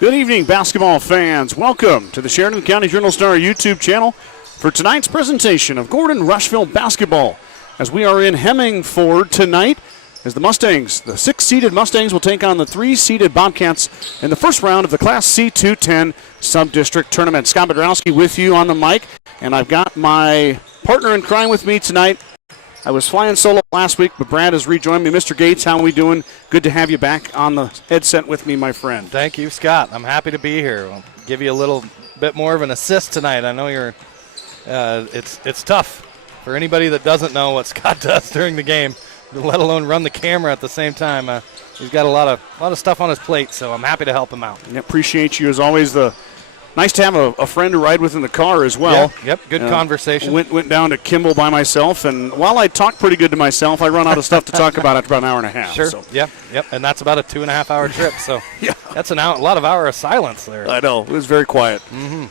Good evening, basketball fans. Welcome to the Sheridan County Journal-Star YouTube channel for tonight's presentation of Gordon-Rushville Basketball. As we are in Hemingford tonight, as the Mustangs, the 6-seeded Mustangs, will take on the 3-seeded Bobcats in the first round of the Class C210 Sub-District Tournament. Scott Bedrowski with you on the mic, and I've got my partner in crime with me tonight. I was flying solo last week, but Brad has rejoined me. Mr. Gates, how are we doing? Good to have you back on the headset with me, my friend. Thank you, Scott. I'm happy to be here. I'll give you a little bit more of an assist tonight. I know you're. It's tough for anybody that doesn't know what Scott does during the game, let alone run the camera at the same time. He's got a lot of stuff on his plate, so I'm happy to help him out. Yeah, appreciate you as always. Nice to have a friend to ride with in the car as well. Yep, good conversation. Went down to Kimball by myself, and while I talk pretty good to myself, I run out of stuff to talk about after about an hour and a half. Sure, so. yep, and that's about a 2.5-hour trip, so yeah. That's a lot of hour of silence there. I know, it was very quiet. Mm-hmm.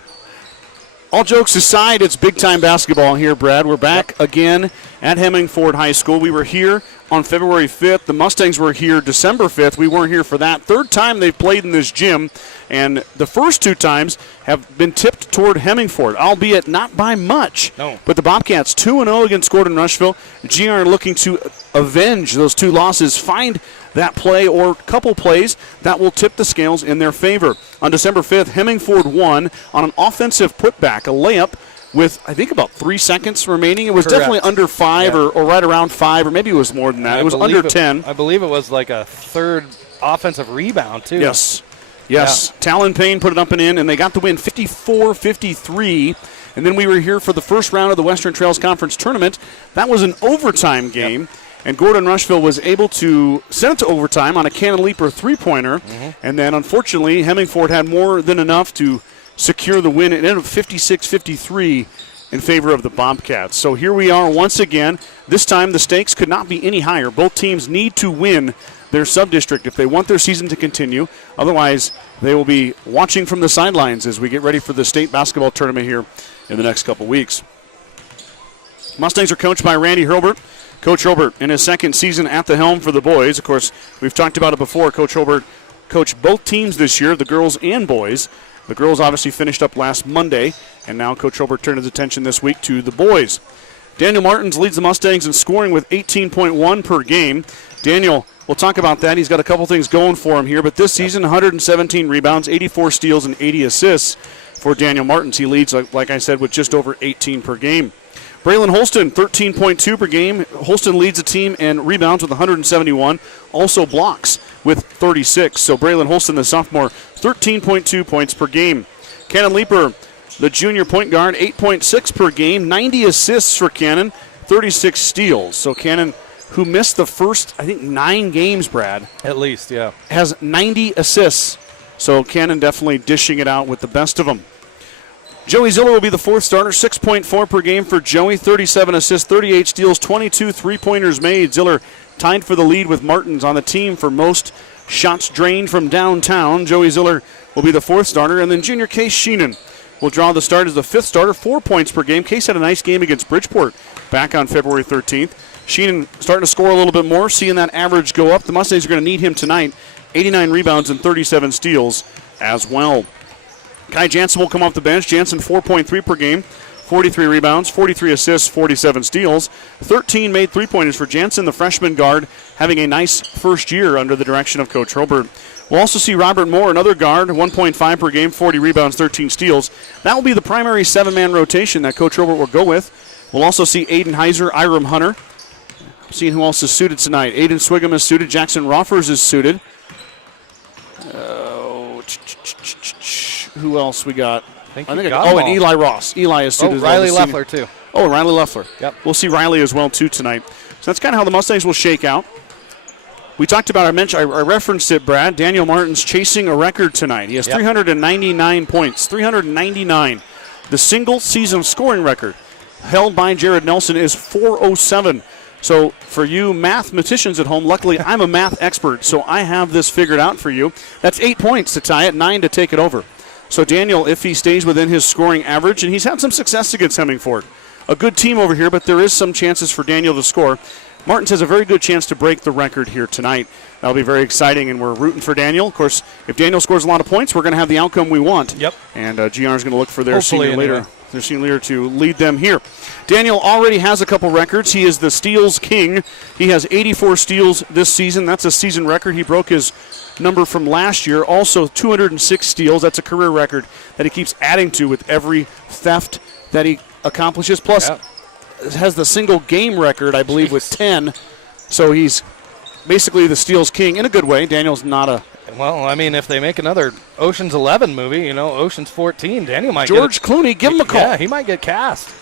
All jokes aside, it's big-time basketball here, Brad. We're back again at Hemingford High School. We were here on February 5th. The Mustangs were here December 5th. We weren't here for that. Third time they've played in this gym, and the first two times have been tipped toward Hemingford, albeit not by much. No. But the Bobcats 2-0 against Gordon-Rushville. GR looking to avenge those two losses, find that play or couple plays that will tip the scales in their favor. On December 5th, Hemingford won on an offensive putback, a layup with, I think, about 3 seconds remaining. It was Correct. Definitely under 5 or right around 5, or maybe it was more than that. It was under 10. I believe it was like a third offensive rebound, too. Yes. Yeah. Talon Payne put it up and in, and they got the win 54-53. And then we were here for the first round of the Western Trails Conference Tournament. That was an overtime game. Yep. And Gordon-Rushville was able to send it to overtime on a cannon leaper three-pointer. Mm-hmm. And then, unfortunately, Hemingford had more than enough to secure the win. It ended up 56-53 in favor of the Bobcats. So here we are once again. This time the stakes could not be any higher. Both teams need to win their sub-district if they want their season to continue. Otherwise, they will be watching from the sidelines as we get ready for the state basketball tournament here in the next couple weeks. Mustangs are coached by Randy Hurlbert. Coach Hurlbert in his second season at the helm for the boys. Of course, we've talked about it before. Coach Hurlbert coached both teams this year, the girls and boys. The girls obviously finished up last Monday, and now Coach Hurlbert turned his attention this week to the boys. Daniel Martins leads the Mustangs in scoring with 18.1 per game. Daniel, we'll talk about that. He's got a couple things going for him here, but this season, 117 rebounds, 84 steals, and 80 assists for Daniel Martins. He leads, like I said, with just over 18 per game. Braylon Holston, 13.2 per game. Holston leads the team in rebounds with 171, also blocks with 36. So Braylon Holston, the sophomore, 13.2 points per game. Cannon Leaper, the junior point guard, 8.6 per game, 90 assists for Cannon, 36 steals. So Cannon, who missed the first, I think, 9 games, Brad. At least, yeah. Has 90 assists. So Cannon definitely dishing it out with the best of them. Joey Ziller will be the fourth starter, 6.4 per game for Joey, 37 assists, 38 steals, 22 three-pointers made. Ziller tied for the lead with Martins on the team for most shots drained from downtown. Joey Ziller will be the fourth starter, and then junior Case Sheenan will draw the start as the fifth starter, 4 points per game. Case had a nice game against Bridgeport back on February 13th. Sheenan starting to score a little bit more, seeing that average go up. The Mustangs are going to need him tonight, 89 rebounds and 37 steals as well. Kai Jansen will come off the bench. Jansen 4.3 per game, 43 rebounds, 43 assists, 47 steals. 13 made three-pointers for Jansen, the freshman guard, having a nice first year under the direction of Coach Hurlbert. We'll also see Robert Moore, another guard, 1.5 per game, 40 rebounds, 13 steals. That will be the primary 7-man rotation that Coach Hurlbert will go with. We'll also see Aiden Heiser, Iram Hunter. Seeing who else is suited tonight. Aiden Swigum is suited. Jackson Roffers is suited. Who else we got? And Eli Ross. Eli is suited. Riley Leffler, too. Oh, Riley Leffler. Yep. We'll see Riley as well, too, tonight. So that's kind of how the Mustangs will shake out. We talked about, I referenced it, Brad. Daniel Martins chasing a record tonight. He has 399 points, 399. The single-season scoring record held by Jared Nelson is 407. So for you mathematicians at home, luckily I'm a math expert, so I have this figured out for you. That's 8 points to tie it, 9 to take it over. So Daniel, if he stays within his scoring average, and he's had some success against Hemingford. A good team over here, but there is some chances for Daniel to score. Martins has a very good chance to break the record here tonight. That'll be very exciting, and we're rooting for Daniel. Of course, if Daniel scores a lot of points, we're going to have the outcome we want. Yep. And GR is going to look for their Hopefully senior leader. Their senior leader to lead them here. Daniel already has a couple records. He is the steals king. He has 84 steals this season. That's a season record. He broke his number from last year. Also 206 steals. That's a career record that he keeps adding to with every theft that he accomplishes. Plus, has the single game record, I believe, with 10. So he's basically the steals king in a good way. Daniel's not a... Well, I mean, if they make another Ocean's 11 movie, you know, Ocean's 14, Daniel might George Clooney, give him a call. Yeah, he might get cast.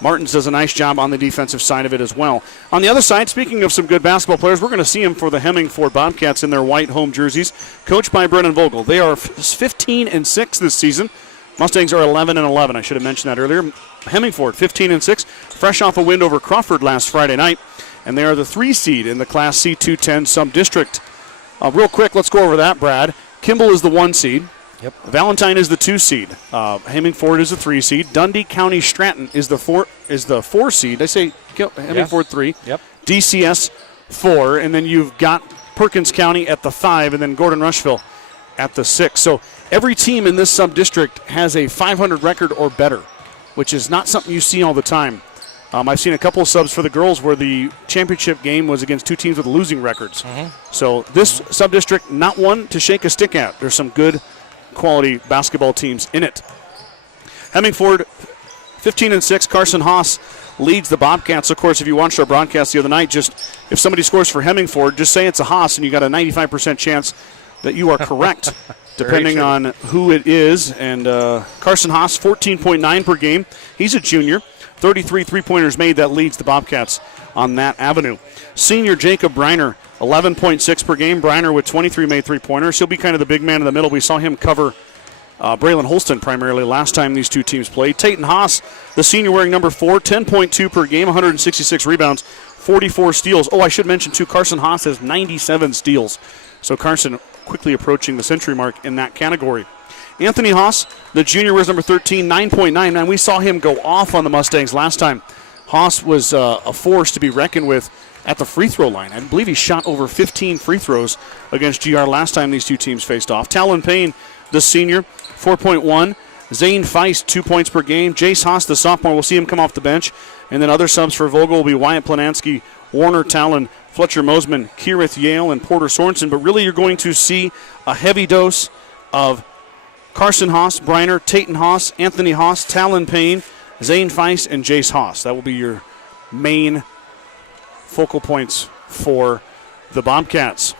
Martins does a nice job on the defensive side of it as well. On the other side, speaking of some good basketball players, we're going to see him for the Hemingford Bobcats in their white home jerseys, coached by Brennan Vogel. They are 15-6 this season. Mustangs are 11-11. I should have mentioned that earlier. Hemingford, 15-6, fresh off a win over Crawford last Friday night, and they are the 3 seed in the Class C210 sub-district. Real quick, let's go over that, Brad. Kimball is the 1 seed. Yep. Valentine is the 2 seed. Hemingford is the 3 seed. Dundee County Stratton is the 4 seed. I say Hemingford 3. Yep. DCS 4, and then you've got Perkins County at the 5, and then Gordon-Rushville at the 6. So every team in this sub-district has a 500 record or better, which is not something you see all the time. I've seen a couple of subs for the girls where the championship game was against 2 teams with losing records. So this sub-district, not one to shake a stick at. There's some good quality basketball teams in it. Hemingford, 15-6. Carson Haas leads the Bobcats. Of course, if you watched our broadcast the other night, just if somebody scores for Hemingford, just say it's a Haas, and you got a 95% chance that you are correct, depending on who it is. And Carson Haas, 14.9 per game. He's a junior. 33 three-pointers made. That leads the Bobcats on that avenue. Senior Jacob Briner, 11.6 per game. Briner with 23 made three-pointers. He'll be kind of the big man in the middle. We saw him cover Braylon Holston primarily last time these two teams played. Tayton Haas, the senior wearing number 4, 10.2 per game, 166 rebounds, 44 steals. Oh, I should mention, too, Carson Haas has 97 steals. So Carson quickly approaching the century mark in that category. Anthony Haas, the junior, wears number 13, 9.9. We saw him go off on the Mustangs last time. Haas was a force to be reckoned with at the free throw line. I believe he shot over 15 free throws against GR last time these two teams faced off. Talon Payne, the senior, 4.1. Zane Feist, 2 points per game. Jace Haas, the sophomore, we'll see him come off the bench. And then other subs for Vogel will be Wyatt Planansky, Warner Talon, Fletcher Mosman, Kirith Yale, and Porter Sorensen. But really you're going to see a heavy dose of Carson Haas, Briner, Tayton Haas, Anthony Haas, Talon Payne, Zane Feist, and Jace Haas. That will be your main focal points for the Bobcats.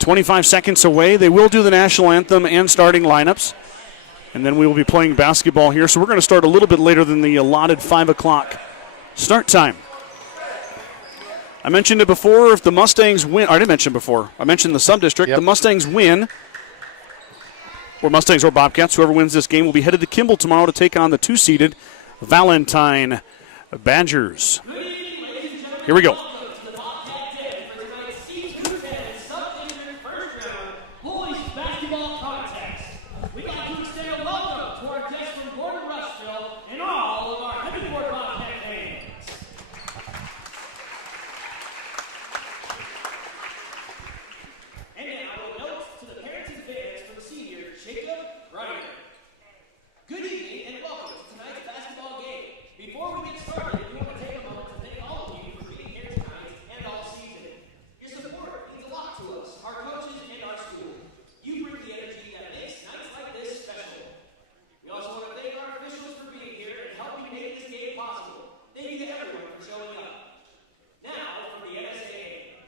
"25 seconds away. They will do the national anthem and starting lineups. And then we will be playing basketball here. So we're going to start a little bit later than the allotted 5 o'clock start time. I mentioned it before. If the Mustangs win, I didn't mention it before. I mentioned the sub-district. Yep. The Mustangs win, or Mustangs or Bobcats, whoever wins this game will be headed to Kimball tomorrow to take on the 2-seeded Valentine Badgers. Here we go. Boys Basketball Contest. We got to extend a welcome to our guests from Gordon-Rushville and all of our Hemingford Bobcat fans. And now, notes to the parents and fans for the senior, Jacob Briner. Good evening and welcome to tonight's basketball game. Before we get started, we want to take a moment to thank all of you for being here tonight and all season. Your support means a lot to us, our coaches, and our school. You bring the energy that makes nights like this special. We also want to thank our officials for being here and helping make this game possible. Thank you to everyone for showing up. Now for the NSAA.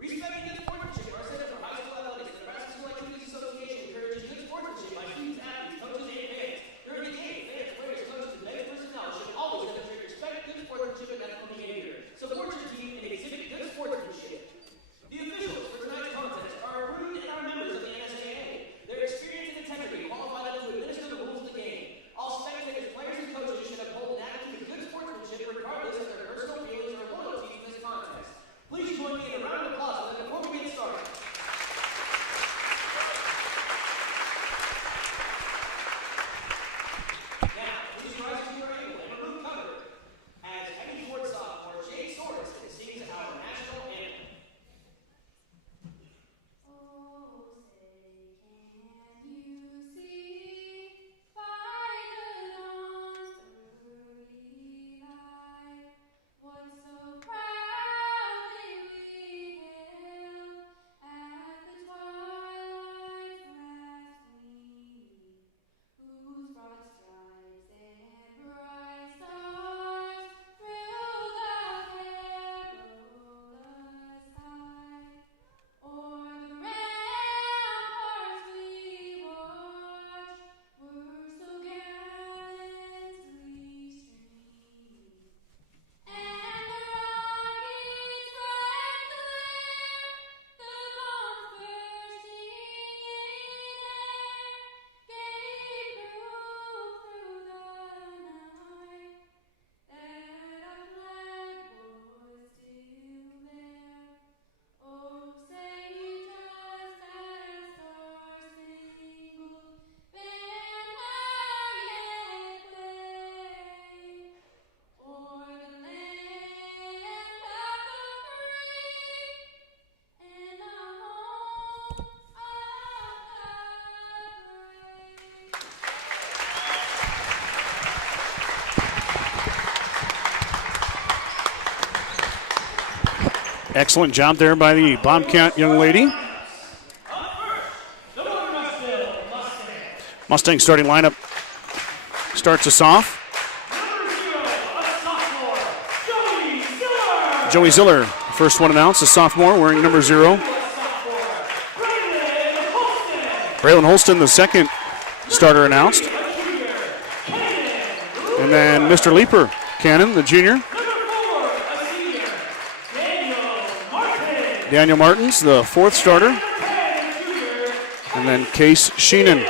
Respecting good sportsmanship, our Center for High School Athletics, the Nebraska School Activities Association encourages good sportsmanship by students, athletes, coaches, and fans. During the game, fans, players, coaches, and bench personnel should all Excellent job there by the Bobcat young lady. Mustang starting lineup starts us off. Joey Ziller, first one announced, a sophomore wearing number 0. Braylon Holston, the second starter announced. And then Mr. Leaper Cannon, the junior. Daniel Martins, the fourth starter. And then Case Sheenan.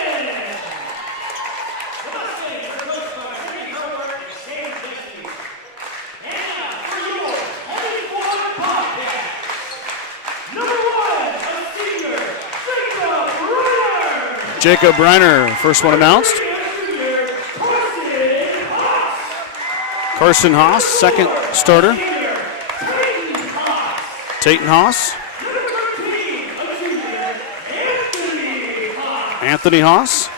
Jacob Briner, first one announced. Carson Haas, second starter. Tayton Haas. Anthony Haas.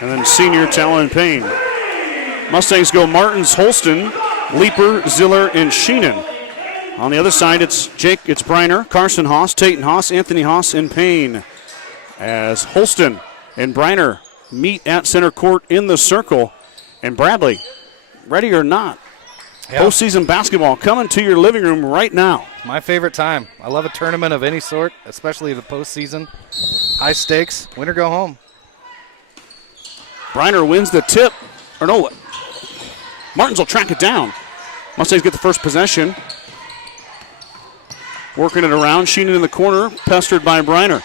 And then senior Talon Payne. Mustangs go Martins, Holston, Leaper, Ziller, and Sheenan. On the other side, it's Briner, Carson Haas, Tayton Haas, Anthony Haas, and Payne. As Holston and Briner meet at center court in the circle. And Bradley, ready or not, postseason basketball coming to your living room right now. My favorite time. I love a tournament of any sort, especially the postseason. High stakes, win or go home. Briner wins the tip. Or no, Martins will track it down. Mustangs get the first possession. Working it around, Sheenan in the corner, pestered by Briner.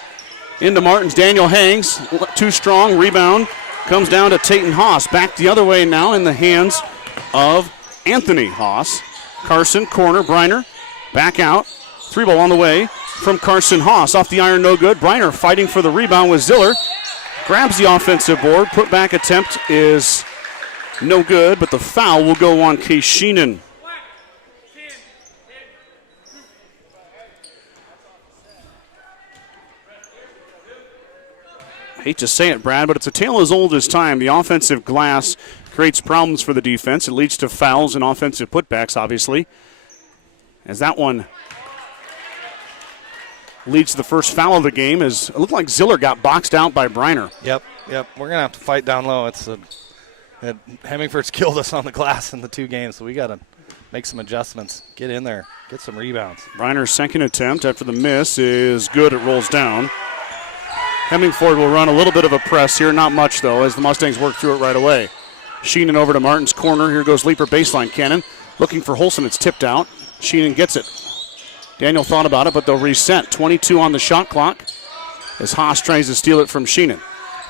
Into Martins, Daniel hangs, too strong, rebound. Comes down to Tayton Haas. Back the other way now in the hands of Anthony Haas. Carson, corner, Briner. Back out. 3-ball on the way from Carson Haas. Off the iron, no good. Briner fighting for the rebound with Ziller. Grabs the offensive board. Put back attempt is no good, but the foul will go on Case Sheenan. Hate to say it, Brad, but it's a tale as old as time. The offensive glass creates problems for the defense. It leads to fouls and offensive putbacks, obviously. As that one leads to the first foul of the game, as it looked like Ziller got boxed out by Briner. Yep. We're going to have to fight down low. Hemingford's killed us on the glass in the 2 games, so we got to make some adjustments. Get in there. Get some rebounds. Briner's second attempt after the miss is good. It rolls down. Hemingford will run a little bit of a press here, not much though, as the Mustangs work through it right away. Sheenan over to Martin's corner. Here goes Leaper baseline cannon. Looking for Holston. It's tipped out. Sheenan gets it. Daniel thought about it, but they'll reset. 22 on the shot clock as Haas tries to steal it from Sheenan.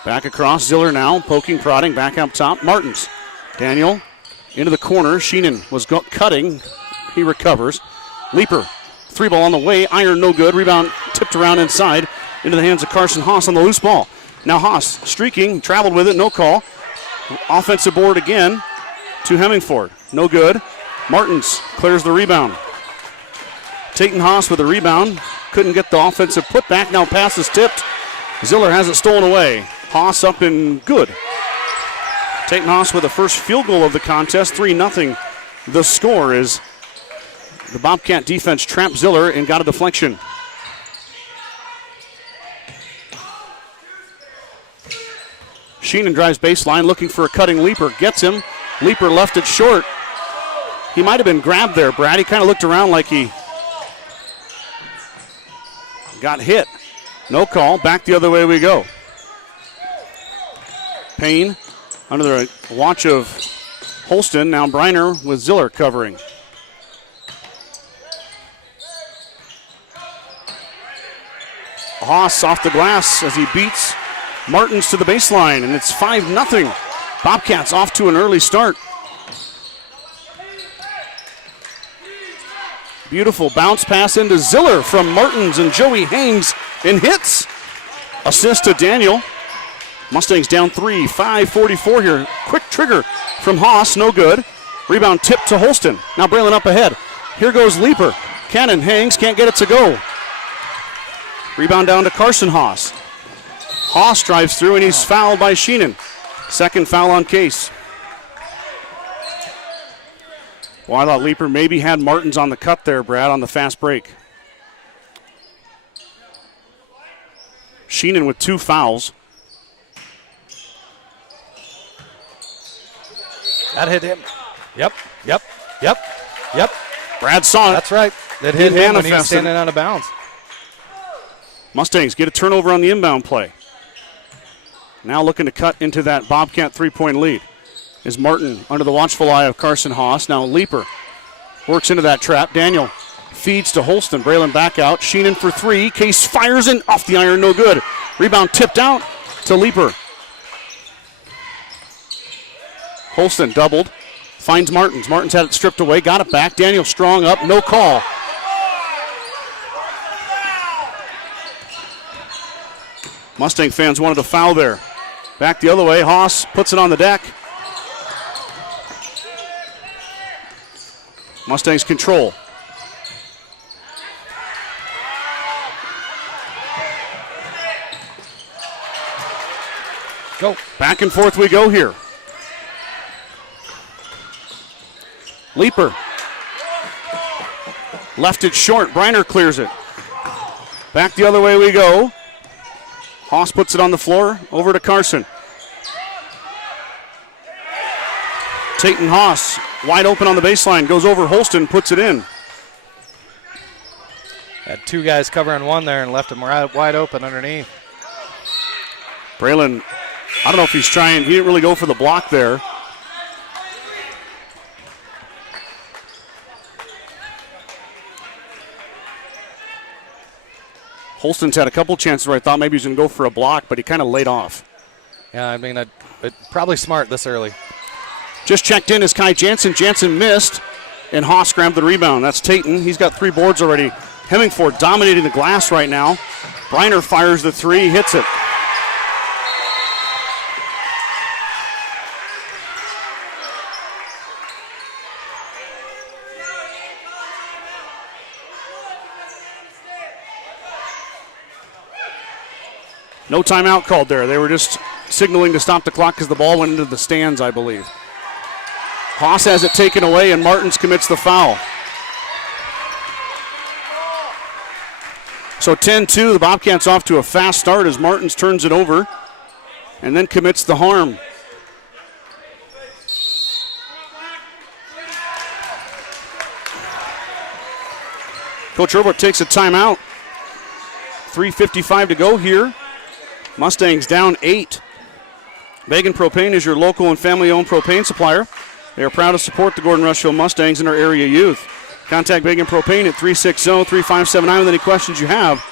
Back across. Ziller now poking, prodding. Back up top. Martins. Daniel into the corner. Sheenan was cutting. He recovers. Leaper. 3-ball on the way. Iron no good. Rebound tipped around inside. Into the hands of Carson Haas on the loose ball. Now Haas streaking, traveled with it, no call. Offensive board again to Hemingford. No good. Martins clears the rebound. Tayton Haas with the rebound. Couldn't get the offensive putback. Now pass is tipped. Ziller has it stolen away. Haas up and good. Tayton Haas with the first field goal of the contest. 3-0. The score is the Bobcat defense trapped Ziller and got a deflection. Sheenan drives baseline, looking for a cutting Leaper. Gets him. Leaper left it short. He might have been grabbed there, Brad. He kind of looked around like he got hit. No call. Back the other way we go. Payne under the watch of Holston. Now Briner with Ziller covering. Haas off the glass as he beats Martins to the baseline, and it's 5-0. Bobcats off to an early start. Beautiful bounce pass into Ziller from Martins, and Joey hangs and hits. Assist to Daniel. Mustangs down 3, 5:44 here. Quick trigger from Haas, no good. Rebound tipped to Holston. Now Braylon up ahead. Here goes Leaper. Cannon hangs, can't get it to go. Rebound down to Carson Haas. Haas drives through, and he's fouled by Sheenan. Second foul on Case. Well, I thought Leeper maybe had Martins on the cut there, Brad, on the fast break. Sheenan with 2 fouls. That hit him. Yep. Brad saw it. That's right. That hit him when he was standing out of bounds. Mustangs get a turnover on the inbound play. Now looking to cut into that Bobcat 3-point lead is Martin under the watchful eye of Carson Haas. Now Leeper works into that trap. Daniel feeds to Holston. Braylon back out. Sheenan for 3. Case fires in off the iron. No good. Rebound tipped out to Leeper. Holston doubled. Finds Martins. Martins had it stripped away. Got it back. Daniel strong up. No call. Mustang fans wanted a foul there. Back the other way. Haas puts it on the deck. Mustangs control. Go. Back and forth we go here. Leeper. Left it short. Briner clears it. Back the other way we go. Haas puts it on the floor. Over to Carson. Tayton Haas wide open on the baseline. Goes over Holston. Puts it in. Had 2 guys covering one there and left him wide open underneath. Braylon, I don't know if he's trying. He didn't really go for the block there. Holston's had a couple chances where I thought maybe he was going to go for a block, but he kind of laid off. Yeah, I mean, probably smart this early. Just checked in is Kai Jansen. Jansen missed, and Haas grabbed the rebound. That's Tayton. He's got 3 boards already. Hemingford dominating the glass right now. Briner fires the 3, hits it. No timeout called there. They were just signaling to stop the clock because the ball went into the stands, I believe. Haas has it taken away, and Martins commits the foul. So 10-2, the Bobcats off to a fast start as Martins turns it over and then commits the harm. Coach Herbert takes a timeout. 3:55 to go here. Mustangs down 8. Began Propane is your local and family-owned propane supplier. They are proud to support the Gordon-Rushville Mustangs and our area youth. Contact Began Propane at 360-3579 with any questions you have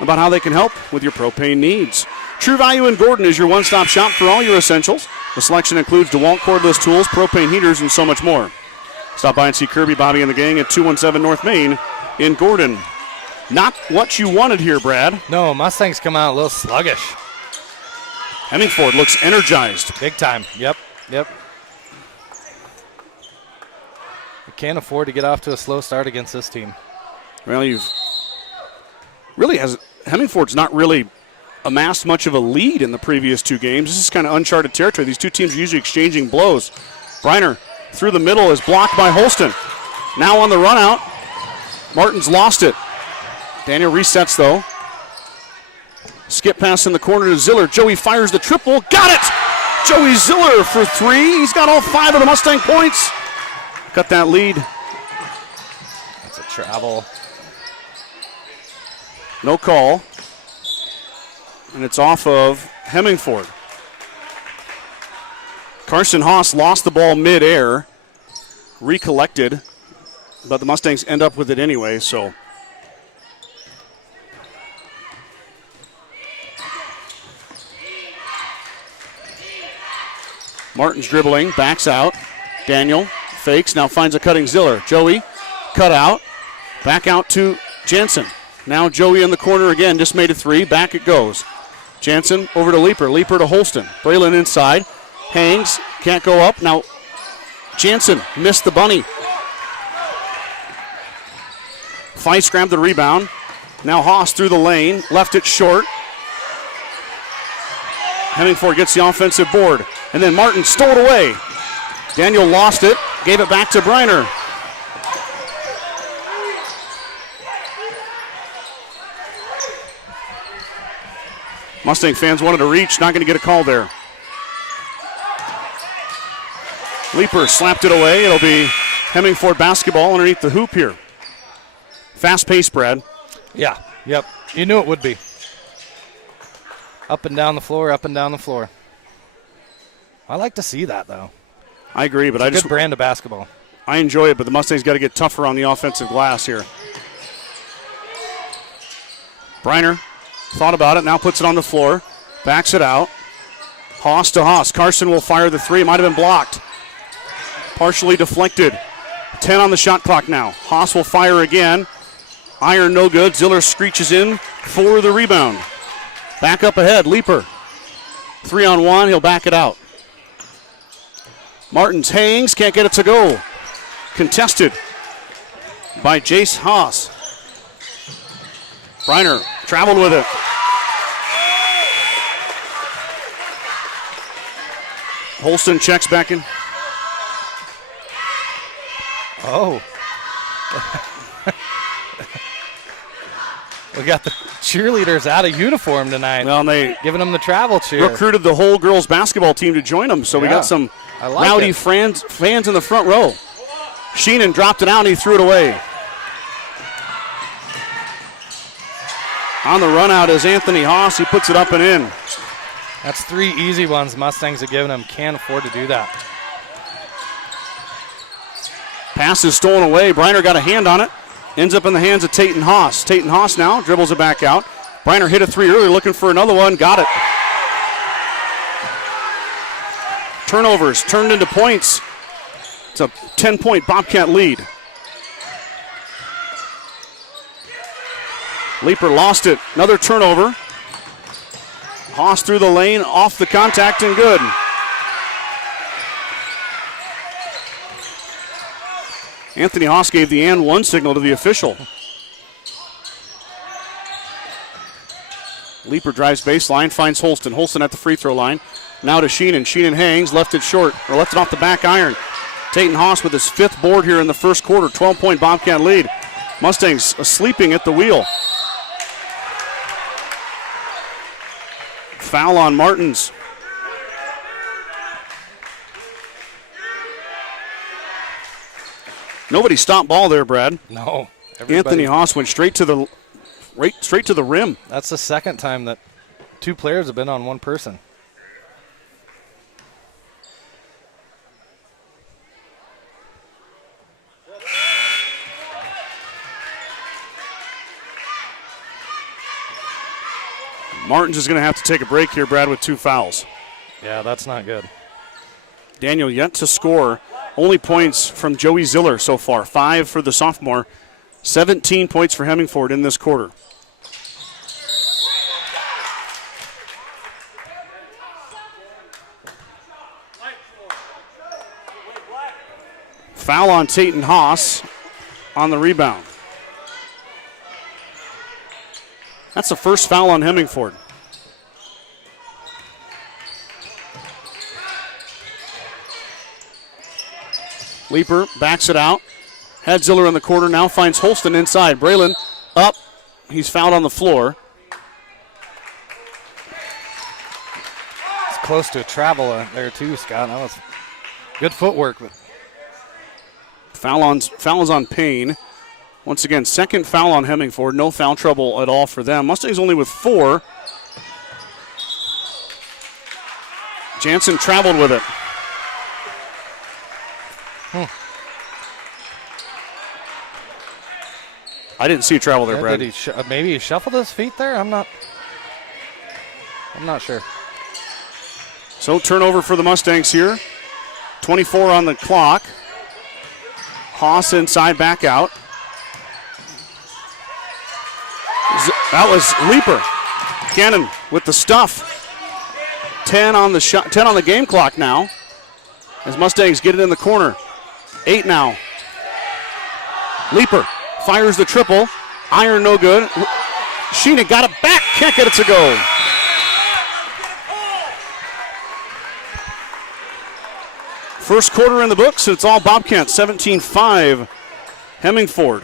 about how they can help with your propane needs. True Value in Gordon is your one-stop shop for all your essentials. The selection includes DeWalt cordless tools, propane heaters, and so much more. Stop by and see Kirby, Bobby, and the gang at 217 North Main in Gordon. Not what you wanted here, Brad. No, Mustangs come out a little sluggish. Hemingford looks energized. Big time. Yep. You can't afford to get off to a slow start against this team. Well, Hemingford's not really amassed much of a lead in the previous 2 games. This is kind of uncharted territory. These 2 teams are usually exchanging blows. Briner through the middle is blocked by Holston. Now on the run out. Martins lost it. Daniel resets though. Skip pass in the corner to Ziller. Joey fires the triple. Got it! Joey Ziller for 3. He's got all 5 of the Mustang points. Cut that lead. That's a travel. No call. And it's off of Hemingford. Carson Haas lost the ball mid-air. Recollected. But the Mustangs end up with it anyway, so. Martin's dribbling, backs out. Daniel fakes, now finds a cutting Ziller. Joey, cut out. Back out to Jansen. Now Joey in the corner again, just made a 3. Back it goes. Jansen over to Leeper. Leeper to Holston. Braylon inside. Hangs, can't go up. Now Jansen missed the bunny. Feist grabbed the rebound. Now Haas through the lane, left it short. Hemingford gets the offensive board. And then Martin stole it away. Daniel lost it, gave it back to Briner. Mustang fans wanted to reach, not going to get a call there. Leaper slapped it away. It'll be Hemingford basketball underneath the hoop here. Fast pace, Brad. Yeah, yep. You knew it would be. Up and down the floor, up and down the floor. I like to see that, though. I agree, but It's a good brand of basketball. I enjoy it, but the Mustangs got to get tougher on the offensive glass here. Briner thought about it, now puts it on the floor, backs it out. Haas to Haas. Carson will fire the three. It might have been blocked. Partially deflected. 10 on the shot clock now. Haas will fire again. Iron no good. Ziller screeches in for the rebound. Back up ahead. Leaper. 3-on-1. He'll back it out. Martins hangs. Can't get it to go. Contested by Jace Haas. Briner traveled with it. Holston checks back in. Oh. We got the cheerleaders out of uniform tonight. Well, they giving them the travel cheer. recruited the whole girls basketball team to join them, so we got some rowdy fans in the front row. Sheenan dropped it out and he threw it away. On the run out is Anthony Haas. He puts it up and in. That's 3 easy ones Mustangs have given him. Can't afford to do that. Pass is stolen away. Briner got a hand on it. Ends up in the hands of Tayton Haas. Tayton Haas now dribbles it back out. Briner hit a three early, looking for another one. Got it. Turnovers turned into points. It's a 10-point Bobcat lead. Leaper lost it. Another turnover. Haas through the lane, off the contact, and good. Anthony Haas gave the and one signal to the official. Leaper drives baseline, finds Holston. Holston at the free throw line. Now to Sheenan. Sheenan hangs, left it short, or left it off the back iron. Tayton Haas with his 5th board here in the first quarter. 12-point Bobcat lead. Mustangs sleeping at the wheel. Foul on Martins. Nobody stopped ball there, Brad. No. Anthony Haas went straight to the rim. That's the second time that 2 players have been on one person. Martins is going to have to take a break here, Brad, with 2 fouls. Yeah, that's not good. Daniel yet to score. Only points from Joey Ziller so far. 5 for the sophomore. 17 points for Hemingford in this quarter. Foul on Tayton Haas on the rebound. That's the first foul on Hemingford. Leaper backs it out. Had Ziller in the corner, now finds Holston inside. Braylon up. He's fouled on the floor. It's close to a travel there too, Scott. That was good footwork. But Foul is on Payne. Once again, second foul on Hemingford. No foul trouble at all for them. Mustangs only with 4. Jansen traveled with it. I didn't see travel there, Brad. Did he maybe he shuffled his feet there? I'm not sure. So turnover for the Mustangs here. 24 on the clock. Haas inside, back out. That was Leaper. Cannon with the stuff. 10 on the game clock now. As Mustangs get it in the corner. 8 now. Leaper fires the triple. Iron no good. Sheena got it back. Can't get it to go. First quarter in the books. It's all Bobcats. 17-5. Hemingford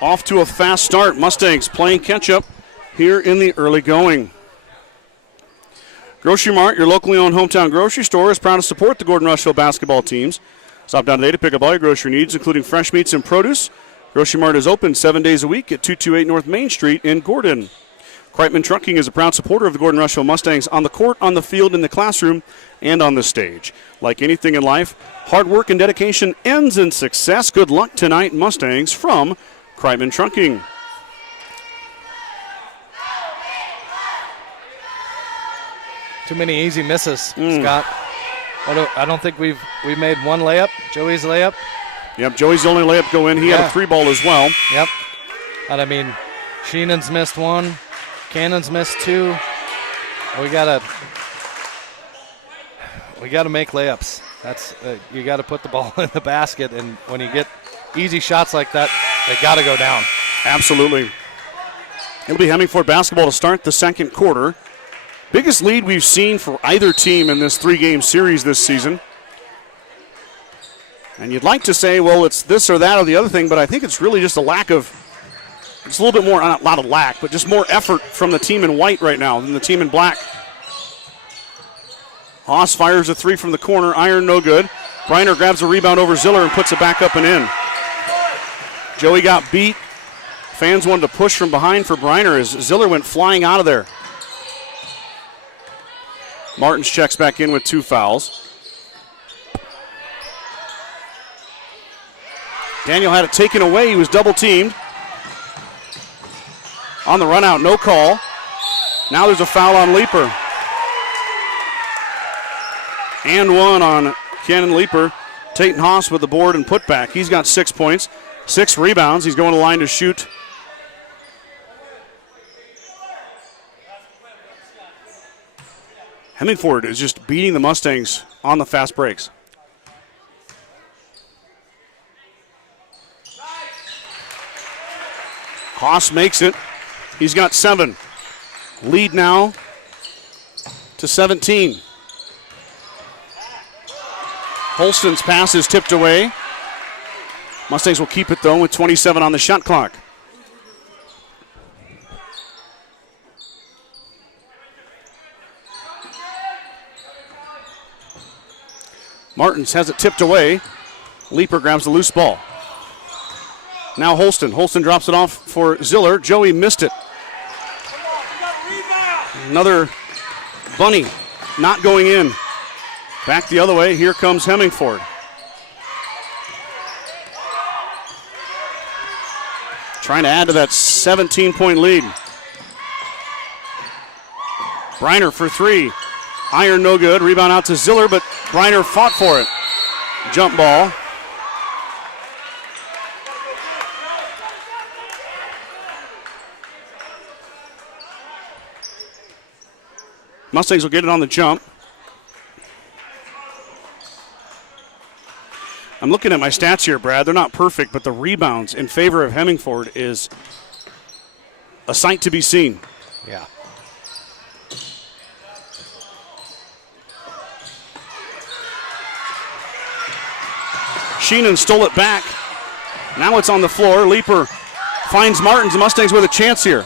off to a fast start. Mustangs playing catch-up here in the early going. Grocery Mart, your locally owned hometown grocery store, is proud to support the Gordon-Rushville basketball teams. Stop down today to pick up all your grocery needs, including fresh meats and produce. Grocery Mart is open 7 days a week at 228 North Main Street in Gordon. Kreitman Trucking is a proud supporter of the Gordon-Rushville Mustangs on the court, on the field, in the classroom, and on the stage. Like anything in life, hard work and dedication ends in success. Good luck tonight, Mustangs, from Kreitman Trucking. Too many easy misses, Scott. I don't think we've made one layup. Joey's layup. Yep, Joey's the only layup go in. He had a 3-ball as well. Yep. And I mean, Sheenan's missed 1. Cannon's missed 2. We gotta make layups. That's you got to put the ball in the basket, and when you get easy shots like that, they got to go down. Absolutely. It'll be Hemingford basketball to start the second quarter. Biggest lead we've seen for either team in this 3-game series this season. And you'd like to say, well, it's this or that or the other thing, but I think it's really just a lack of, it's a little bit more, not a lot of lack, but just more effort from the team in white right now than the team in black. Haas fires a 3 from the corner, iron no good. Briner grabs a rebound over Ziller and puts it back up and in. Joey got beat. Fans wanted to push from behind for Briner as Ziller went flying out of there. Martins checks back in with 2 fouls. Daniel had it taken away. He was double teamed. On the run out, no call. Now there's a foul on Leeper. And 1 on Cannon Leeper. Taton Haas with the board and putback. He's got 6 points, 6 rebounds. He's going to line to shoot. Hemingford is just beating the Mustangs on the fast breaks. Haas makes it. He's got 7. Lead now to 17. Holston's pass is tipped away. Mustangs will keep it, though, with 27 on the shot clock. Martins has it tipped away. Leeper grabs the loose ball. Now Holston. Holston drops it off for Ziller. Joey missed it. Another bunny not going in. Back the other way. Here comes Hemingford. Trying to add to that 17-point lead. Briner for 3. Iron no good. Rebound out to Ziller, but Briner fought for it. Jump ball. Mustangs will get it on the jump. I'm looking at my stats here, Brad. They're not perfect, but the rebounds in favor of Hemingford is a sight to be seen. Yeah. Sheenan stole it back. Now it's on the floor. Leeper finds Martins. The Mustangs with a chance here.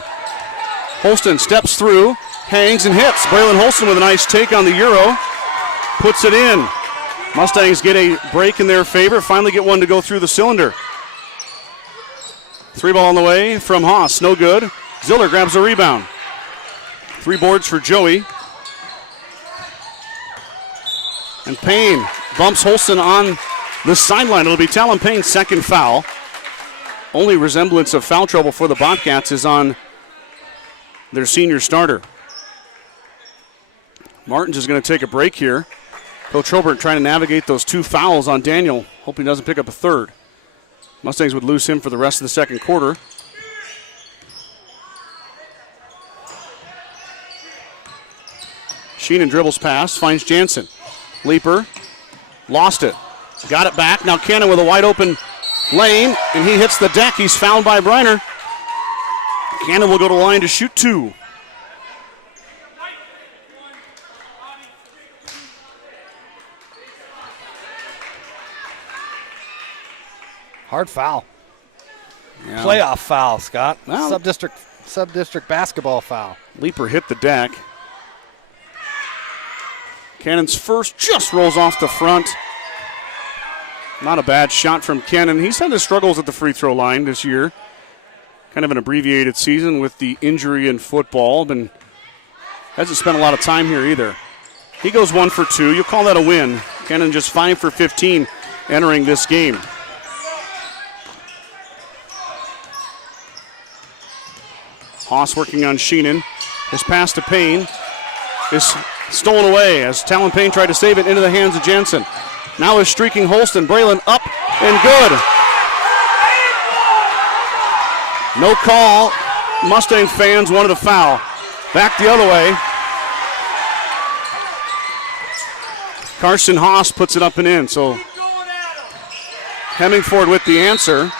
Holston steps through, hangs and hits. Braylon Holston with a nice take on the Euro. Puts it in. Mustangs get a break in their favor. Finally get one to go through the cylinder. 3-ball on the way from Haas. No good. Ziller grabs a rebound. 3 boards for Joey. And Payne bumps Holston on the sideline. It'll be Talon Payne's second foul. Only resemblance of foul trouble for the Bobcats is on their senior starter. Martins is going to take a break here. Coach Hobart trying to navigate those 2 fouls on Daniel. Hoping he doesn't pick up a third. Mustangs would lose him for the rest of the second quarter. Sheenan dribbles past, finds Jansen. Leeper lost it. Got it back. Now Cannon with a wide open lane, and he hits the deck. He's fouled by Briner. Cannon will go to the line to shoot 2. Hard foul. Yeah. Playoff foul, Scott. Well, Sub-district basketball foul. Leeper hit the deck. Cannon's first just rolls off the front. Not a bad shot from Cannon. He's had his struggles at the free throw line this year. Kind of an abbreviated season with the injury in football. But hasn't spent a lot of time here either. He goes 1 for 2. You'll call that a win. Cannon just 5 for 15 entering this game. Haas working on Sheenan. His pass to Payne is stolen away as Talon Payne tried to save it into the hands of Jensen. Now is streaking Holston. Braylon up and good. No call. Mustang fans wanted a foul. Back the other way. Carson Haas puts it up and in. So Hemingford with the answer.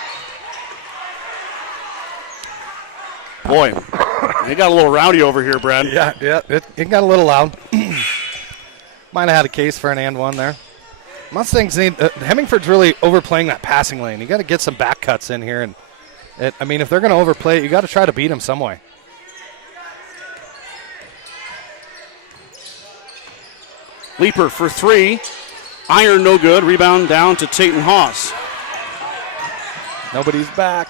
Boy, it got a little rowdy over here, Brad. Yeah, it got a little loud. Might have had a case for an and one there. Mustangs need Hemingford's really overplaying that passing lane. You got to get some back cuts in here, and if they're going to overplay it, you got to try to beat them some way. Leaper for 3. Iron no good. Rebound down to Tayton Haas. Nobody's back.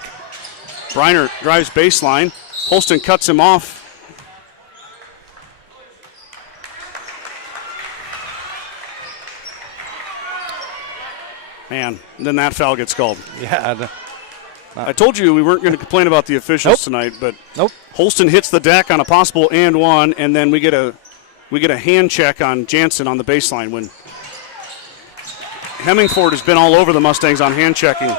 Briner drives baseline. Holston cuts him off. Man, then that foul gets called. Yeah. I told you we weren't going to complain about the officials tonight, but Holston hits the deck on a possible and one, and then we get a hand check on Jansen on the baseline when Hemingford has been all over the Mustangs on hand checking.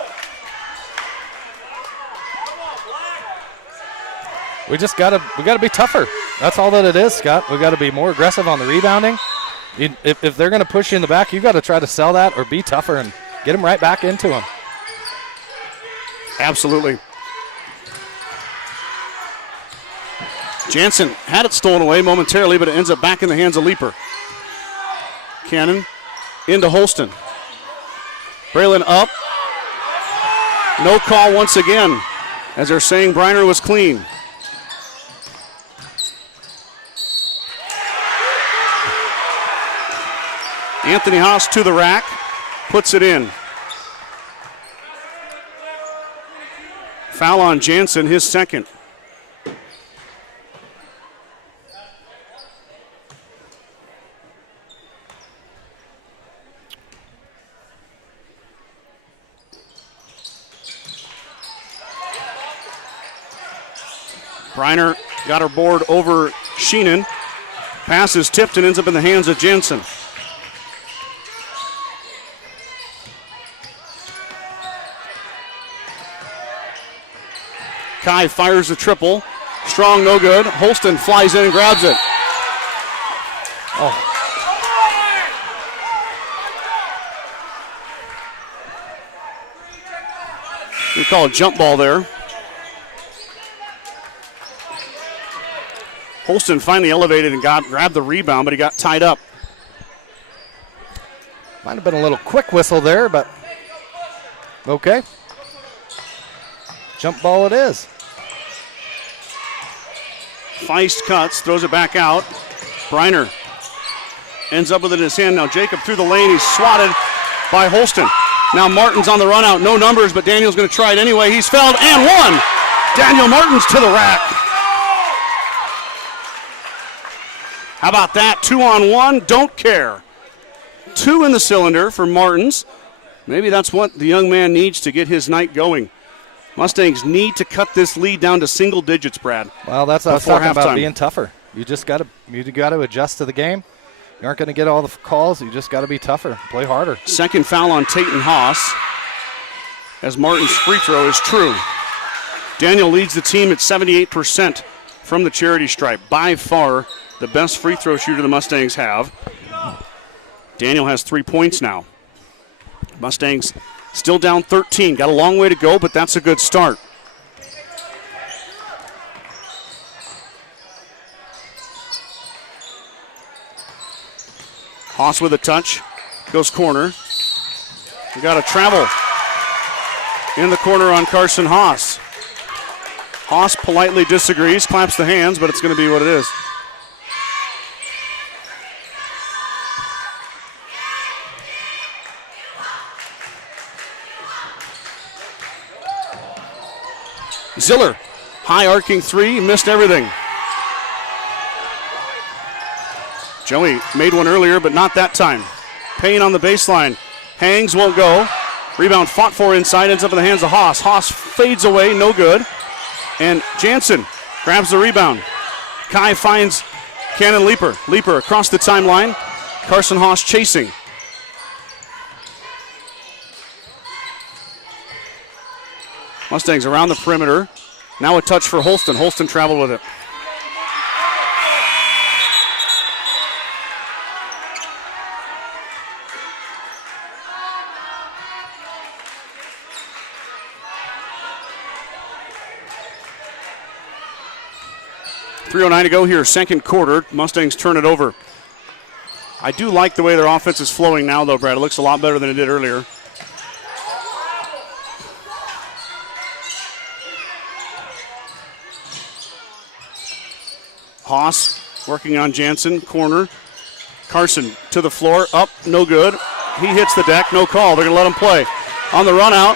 We gotta be tougher. That's all that it is, Scott. We got to be more aggressive on the rebounding. If they're going to push you in the back, you got to try to sell that or be tougher and get them right back into them. Absolutely. Jansen had it stolen away momentarily, but it ends up back in the hands of Leaper. Cannon into Holston. Braylon up. No call once again, as they're saying Briner was clean. Anthony Haas to the rack, puts it in. Foul on Jansen, his second. Briner got her board over Sheenan. Pass is tipped and ends up in the hands of Jensen. Kai fires the triple. Strong, no good. Holston flies in and grabs it. Oh. We call a jump ball there. Holston finally elevated and grabbed the rebound, but he got tied up. Might have been a little quick whistle there, but okay. Jump ball it is. Feist cuts, throws it back out. Briner ends up with it in his hand. Now Jacob through the lane. He's swatted by Holston. Now Martin's on the run out. No numbers, but Daniel's going to try it anyway. He's fouled and one. Daniel Martin's to the rack. How about that? 2-on-1. Don't care. 2 in the cylinder for Martins. Maybe that's what the young man needs to get his night going. Mustangs need to cut this lead down to single digits, Brad. Well, that's what I was talking about, being tougher. You got to adjust to the game. You aren't going to get all the calls. You just got to be tougher, play harder. Second foul on Tayton Haas, as Martin's free throw is true. Daniel leads the team at 78% from the charity stripe. By far the best free throw shooter the Mustangs have. Daniel has 3 points now. Mustangs still down 13. Got a long way to go, but that's a good start. Haas with a touch. Goes corner. We got a travel in the corner on Carson Haas. Haas politely disagrees, claps the hands, but it's going to be what it is. Ziller, high arcing three, missed everything. Joey made one earlier, but not that time. Payne on the baseline. Hangs, won't go. Rebound fought for inside, ends up in the hands of Haas. Haas fades away, no good. And Jansen grabs the rebound. Kai finds Cannon Leaper. Leaper across the timeline. Carson Haas chasing. Mustangs around the perimeter. Now a touch for Holston. Holston traveled with it. .309 to go here, second quarter. Mustangs turn it over. I do like the way their offense is flowing now, though, Brad. It looks a lot better than it did earlier. Haas working on Jansen, corner. Carson to the floor, up, no good. He hits the deck, no call. They're going to let him play. On the run out,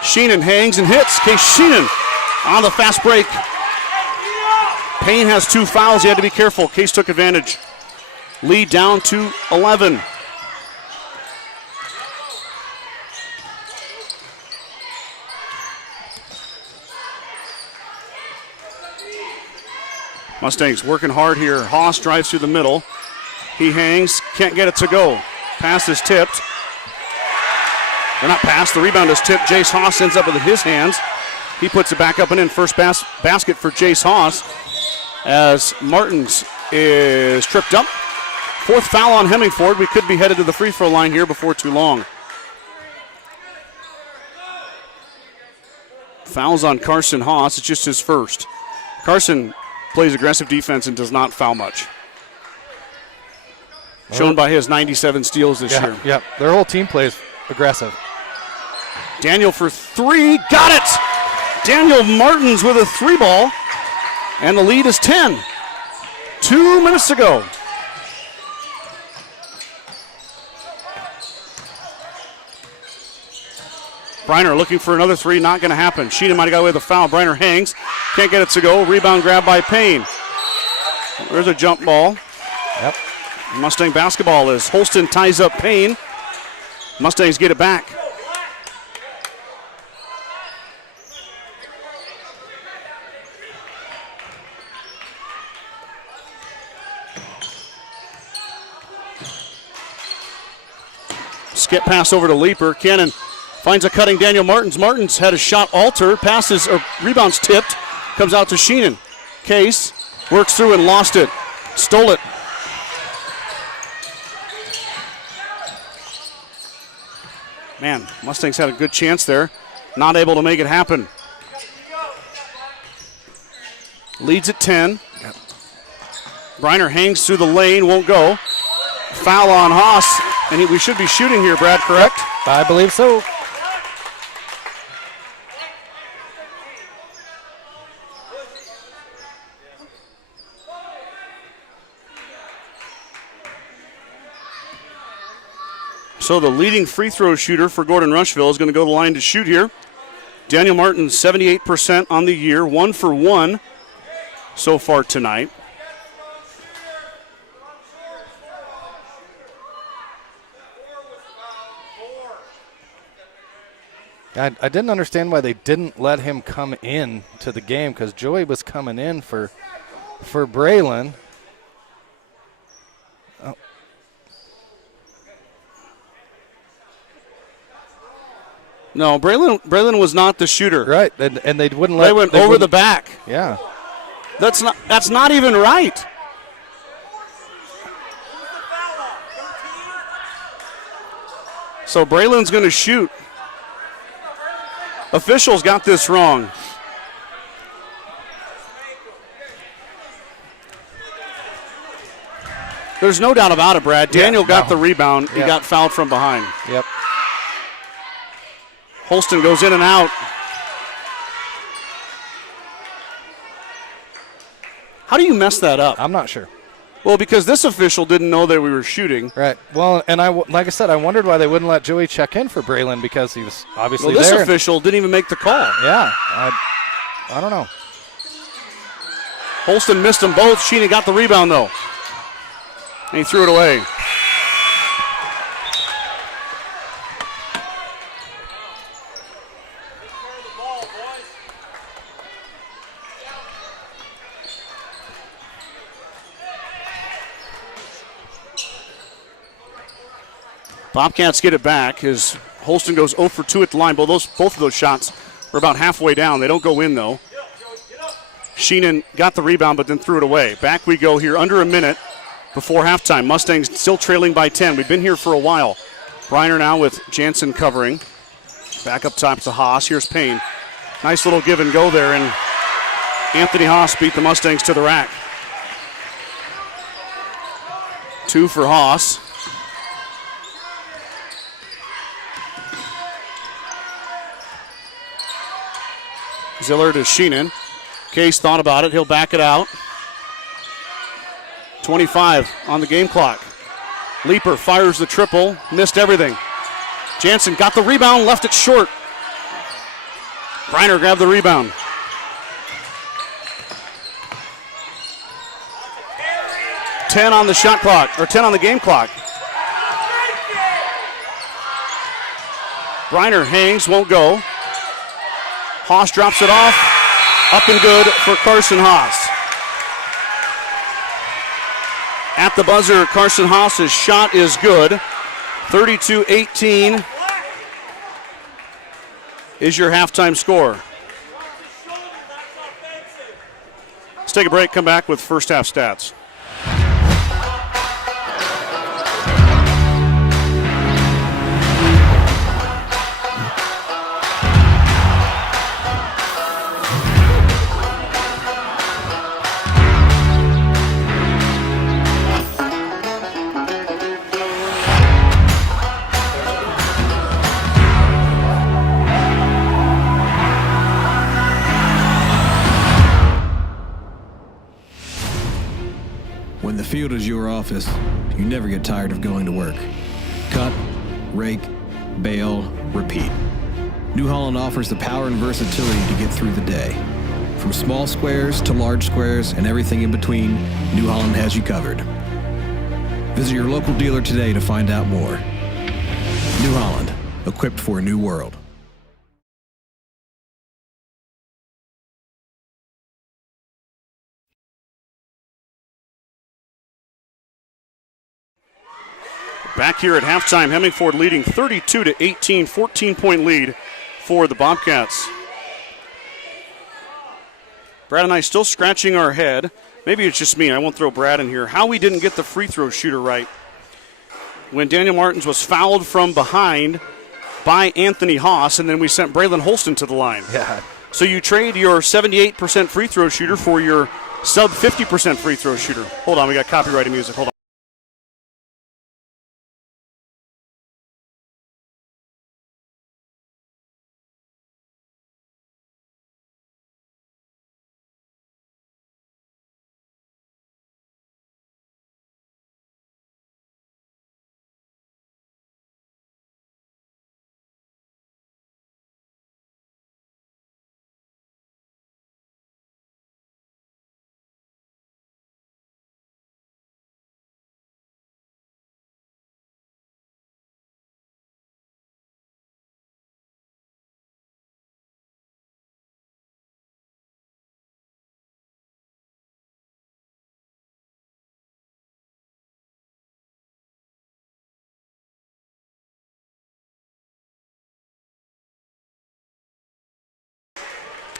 Sheenan hangs and hits. Case Sheenan on the fast break. Payne has 2 fouls. He had to be careful. Case took advantage. Lead down to 11. Mustangs working hard here. Haas drives through the middle. He hangs, can't get it to go. Pass is tipped. They're not passed. The rebound is tipped. Jace Haas ends up with his hands. He puts it back up and in. First basket for Jace Haas as Martins is tripped up. 4th foul on Hemingford. We could be headed to the free throw line here before too long. Fouls on Carson Haas. It's just his first. Carson plays aggressive defense and does not foul much. Shown by his 97 steals this year. Yeah, their whole team plays aggressive. Daniel for 3, got it! Daniel Martins with a 3-ball, and the lead is 10. 2 minutes to go. Briner looking for another 3, not going to happen. Sheena might have got away with a foul. Briner hangs, can't get it to go. Rebound grab by Payne. There's a jump ball. Yep. Mustang basketball is Holston ties up Payne. Mustangs get it back. Skip pass over to Leaper. Cannon finds a cutting Daniel Martins. Martins had a shot altered. Passes or rebounds tipped. Comes out to Sheenan. Case works through and lost it. Stole it. Man, Mustangs had a good chance there. Not able to make it happen. Leads at 10. Yep. Briner hangs through the lane, won't go. Foul on Haas, and we should be shooting here, Brad, correct? Yep, I believe so. So the leading free throw shooter for Gordon-Rushville is going to go to the line to shoot here. Daniel Martin, 78% on the year, 1 for 1 so far tonight. I didn't understand why they didn't let him come in to the game because Joey was coming in for Braylon. Oh. No, Braylon was not the shooter. Right, and they wouldn't let. They went over the back. Yeah, that's not even right. So Braylon's going to shoot. Officials got this wrong. There's no doubt about it, Brad. Daniel got the rebound. He got fouled from behind. Yep. Holston goes in and out. How do you mess that up? I'm not sure. Well, because this official didn't know that we were shooting. Right. Well, and like I said, I wondered why they wouldn't let Joey check in for Braylon because he was obviously this there. Official didn't even make the call. Yeah. I don't know. Holston missed them both. Sheena got the rebound, though. And he threw it away. Bobcats get it back as Holston goes 0 for 2 at the line. Both of those shots were about halfway down. They don't go in, though. Sheenan got the rebound, but then threw it away. Back we go here, under a minute before halftime. Mustangs still trailing by 10. We've been here for a while. Briner now with Jansen covering. Back up top to Haas. Here's Payne. Nice little give and go there, and Anthony Haas beat the Mustangs to the rack. 2 for Haas. Ziller to Sheenan. Case thought about it. He'll back it out. 25 on the game clock. Leaper fires the triple. Missed everything. Jansen got the rebound, left it short. Briner grabbed the rebound. Ten on the shot clock, or 10 on the game clock. Briner hangs, won't go. Haas drops it off. Up and good for Carson Haas. At the buzzer, Carson Haas's shot is good. 32-18 is your halftime score. Let's take a break, come back with first half stats. When the field is your office, you never get tired of going to work. Cut, rake, bale, repeat. New Holland offers the power and versatility to get through the day. From small squares to large squares and everything in between, New Holland has you covered. Visit your local dealer today to find out more. New Holland, equipped for a new world. Back here at halftime, Hemingford leading 32-18, 14-point lead for the Bobcats. Brad and I still scratching our head. Maybe it's just me. I won't throw Brad in here. How we didn't get the free throw shooter right when Daniel Martins was fouled from behind by Anthony Haas, and then we sent Braylon Holston to the line. Yeah. So you trade your 78% free throw shooter for your sub 50% free throw shooter. Hold on, we got copyrighted music. Hold on.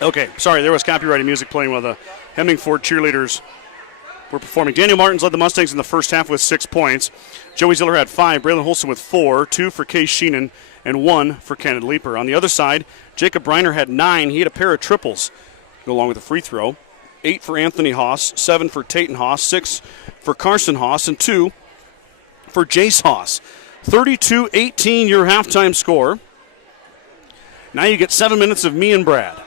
Okay, sorry, there was copyrighted music playing while the Hemingford cheerleaders were performing. Daniel Martins led the Mustangs in the first half with 6 points. Joey Ziller had 5, Braylon Holston with 4, 2 for Case Sheenan, and 1 for Kenneth Leaper. On the other side, Jacob Briner had 9. He had a pair of triples go along with a free throw. 8 for Anthony Haas, 7 for Tayton Haas, 6 for Carson Haas, and 2 for Jace Haas. 32-18 your halftime score. Now you get 7 minutes of me and Brad.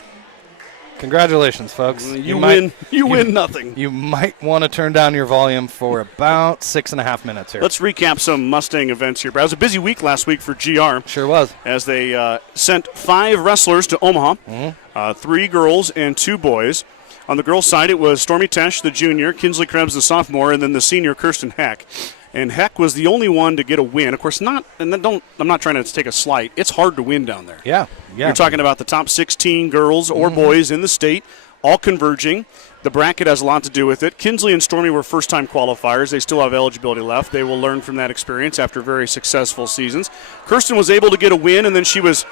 Congratulations, folks. You win nothing. You might want to turn down your volume for about 6.5 minutes here. Let's recap some Mustang events here. But it was a busy week last week for GR. Sure was. As they sent 5 wrestlers to Omaha, 3 girls and 2 boys. On the girls' side, it was Stormy Tesh, the junior, Kinsley Krebs, the sophomore, and then the senior, Kirsten Heck. And Heck was the only one to get a win. Of course, I'm not trying to take a slight. It's hard to win down there. Yeah. You're talking about the top 16 girls or boys in the state, all converging. The bracket has a lot to do with it. Kinsley and Stormy were first-time qualifiers. They still have eligibility left. They will learn from that experience after very successful seasons. Kirsten was able to get a win, and then she was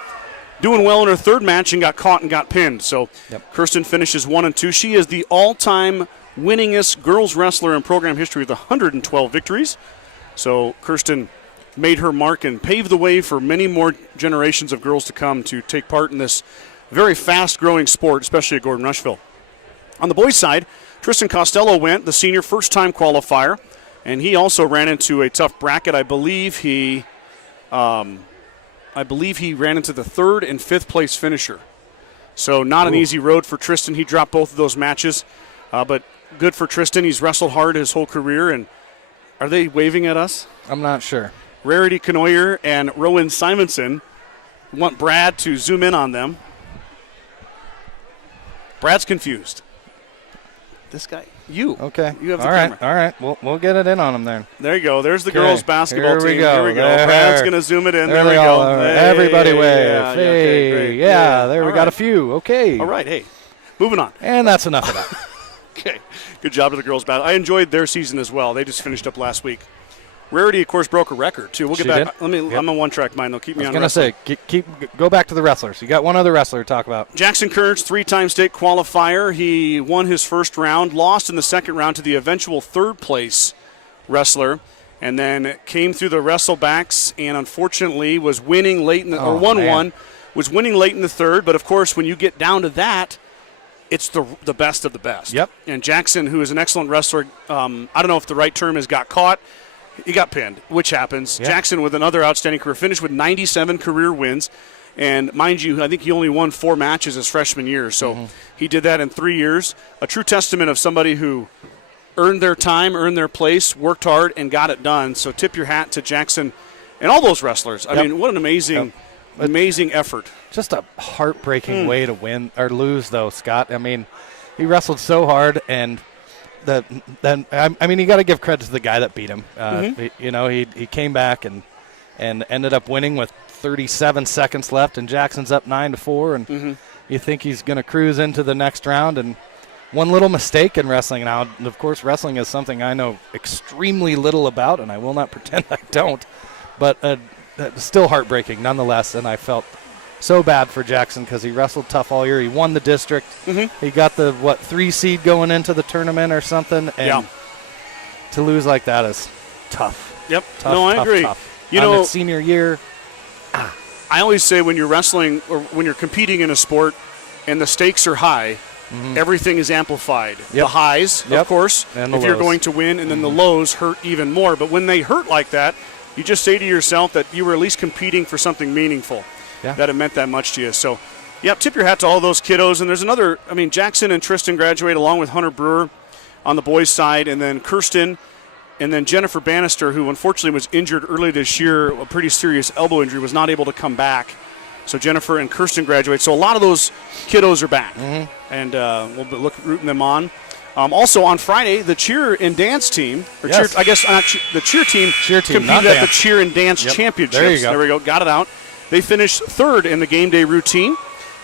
doing well in her third match and got caught and got pinned. So Kirsten finishes 1 and 2. She is the all-time winningest girls wrestler in program history with 112 victories. So Kirsten made her mark and paved the way for many more generations of girls to come to take part in this very fast-growing sport, especially at Gordon-Rushville. On the boys' side, Tristan Costello went, the senior first-time qualifier, and he also ran into a tough bracket. I believe he ran into the 3rd and 5th place finisher. So not an easy road for Tristan. He dropped both of those matches, but good for Tristan. He's wrestled hard his whole career. And are they waving at us? I'm not sure. Rarity Canoyer and Rowan Simonson want Brad to zoom in on them. Brad's confused. This guy, you. Okay. You have the All camera. right. We'll get it in on him then. There you go. There's the girls' basketball Here we team. go. Here we go. There. Brad's going to zoom it in. There we go. go. Hey, Everybody wave. Yeah, Hey. okay, great. Yeah, there we All got right. a few. Okay. All right. Hey, moving on. And that's enough of that. Okay. Good job to the girls' battle. I enjoyed their season as well. They just finished up last week. Rarity, of course, broke a record, too. We'll get She back. did? I'm a one-track mind, though. Keep me on I was going to say, go back to the wrestlers. You got one other wrestler to talk about. Jackson Kearns, 3-time state qualifier. He won his first round, lost in the second round to the eventual third-place wrestler, and then came through the wrestlebacks and unfortunately was winning late in the was winning late in the third. But, of course, when you get down to that, it's the best of the best. Yep. And Jackson, who is an excellent wrestler, I don't know if the right term is got caught. He got pinned, which happens. Yeah. Jackson with another outstanding career, finished with 97 career wins. And mind you, I think he only won 4 matches his freshman year. So he did that in 3 years. A true testament of somebody who earned their time, earned their place, worked hard, and got it done. So tip your hat to Jackson and all those wrestlers. I mean, what an amazing effort. Just a heartbreaking way to win or lose, though, Scott. I mean, he wrestled so hard, and you got to give credit to the guy that beat him. He came back and ended up winning with 37 seconds left, and Jackson's up 9-4, and you think he's going to cruise into the next round. And one little mistake in wrestling. Now, of course, wrestling is something I know extremely little about, and I will not pretend I don't. But still heartbreaking nonetheless, and I felt so bad for Jackson because he wrestled tough all year. He won the district. He got the 3 seed going into the tournament or something, and to lose like that is tough. Yep. Tough, I agree. Tough. You know, his senior year. I always say when you're wrestling or when you're competing in a sport and the stakes are high, everything is amplified. The highs, of course, and if you're going to win, and then the lows hurt even more. But when they hurt like that, you just say to yourself that you were at least competing for something meaningful, that it meant that much to you. So, tip your hat to all those kiddos. And there's another, Jackson and Tristan graduate along with Hunter Brewer on the boys' side, and then Kirsten, and then Jennifer Bannister, who unfortunately was injured early this year, a pretty serious elbow injury, was not able to come back. So Jennifer and Kirsten graduate. So a lot of those kiddos are back, and we'll be rooting them on. Also on Friday, the cheer and dance team, the cheer team competed at the cheer and dance championships. There you go. There we go. Got it out. They finished 3rd in the game day routine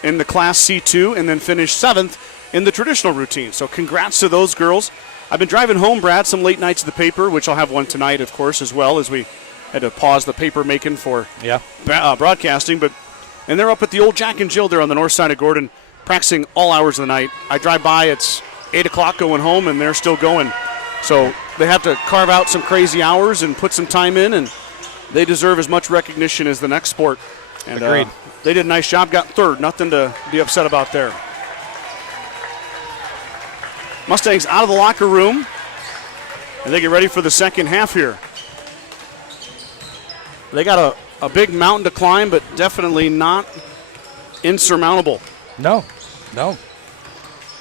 in the Class C2, and then finished 7th in the traditional routine. So congrats to those girls. I've been driving home, Brad, some late nights of the paper, which I'll have one tonight, of course, as well, as we had to pause the paper making for broadcasting. And they're up at the old Jack and Jill there on the north side of Gordon, practicing all hours of the night. I drive by, it's 8 o'clock going home, and they're still going. So they have to carve out some crazy hours and put some time in, and they deserve as much recognition as the next sport. And agreed. They did a nice job, got 3rd. Nothing to be upset about there. Mustangs out of the locker room, and they get ready for the second half here. They got a big mountain to climb, but definitely not insurmountable. No.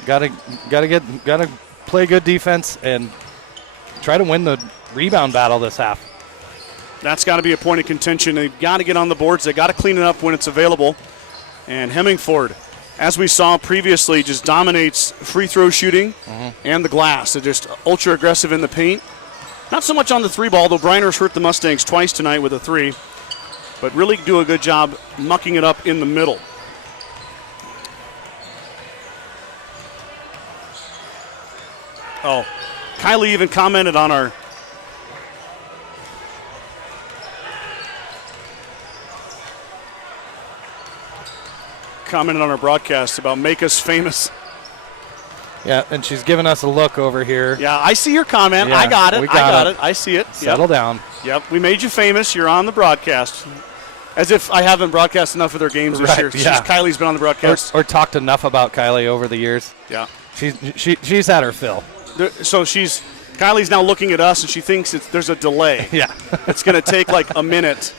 Gotta play good defense and try to win the rebound battle this half. That's got to be a point of contention. They've got to get on the boards. They've got to clean it up when it's available. And Hemingford, as we saw previously, just dominates free throw shooting and the glass. They're just ultra aggressive in the paint. Not so much on the three ball, though Briner's hurt the Mustangs twice tonight with a three. But really do a good job mucking it up in the middle. Oh, Kylie even commented on our broadcast about make us famous. Yeah, and she's giving us a look over here. Yeah, I see your comment. Yeah, I got it. we got it. I see it. Settle down. Yep, we made you famous. You're on the broadcast. As if I haven't broadcast enough of their games this year. Yeah. Kylie's been on the broadcast. Or talked enough about Kylie over the years. Yeah. She's had her fill. So Kylie's now looking at us, and she thinks there's a delay. Yeah. It's going to take like a minute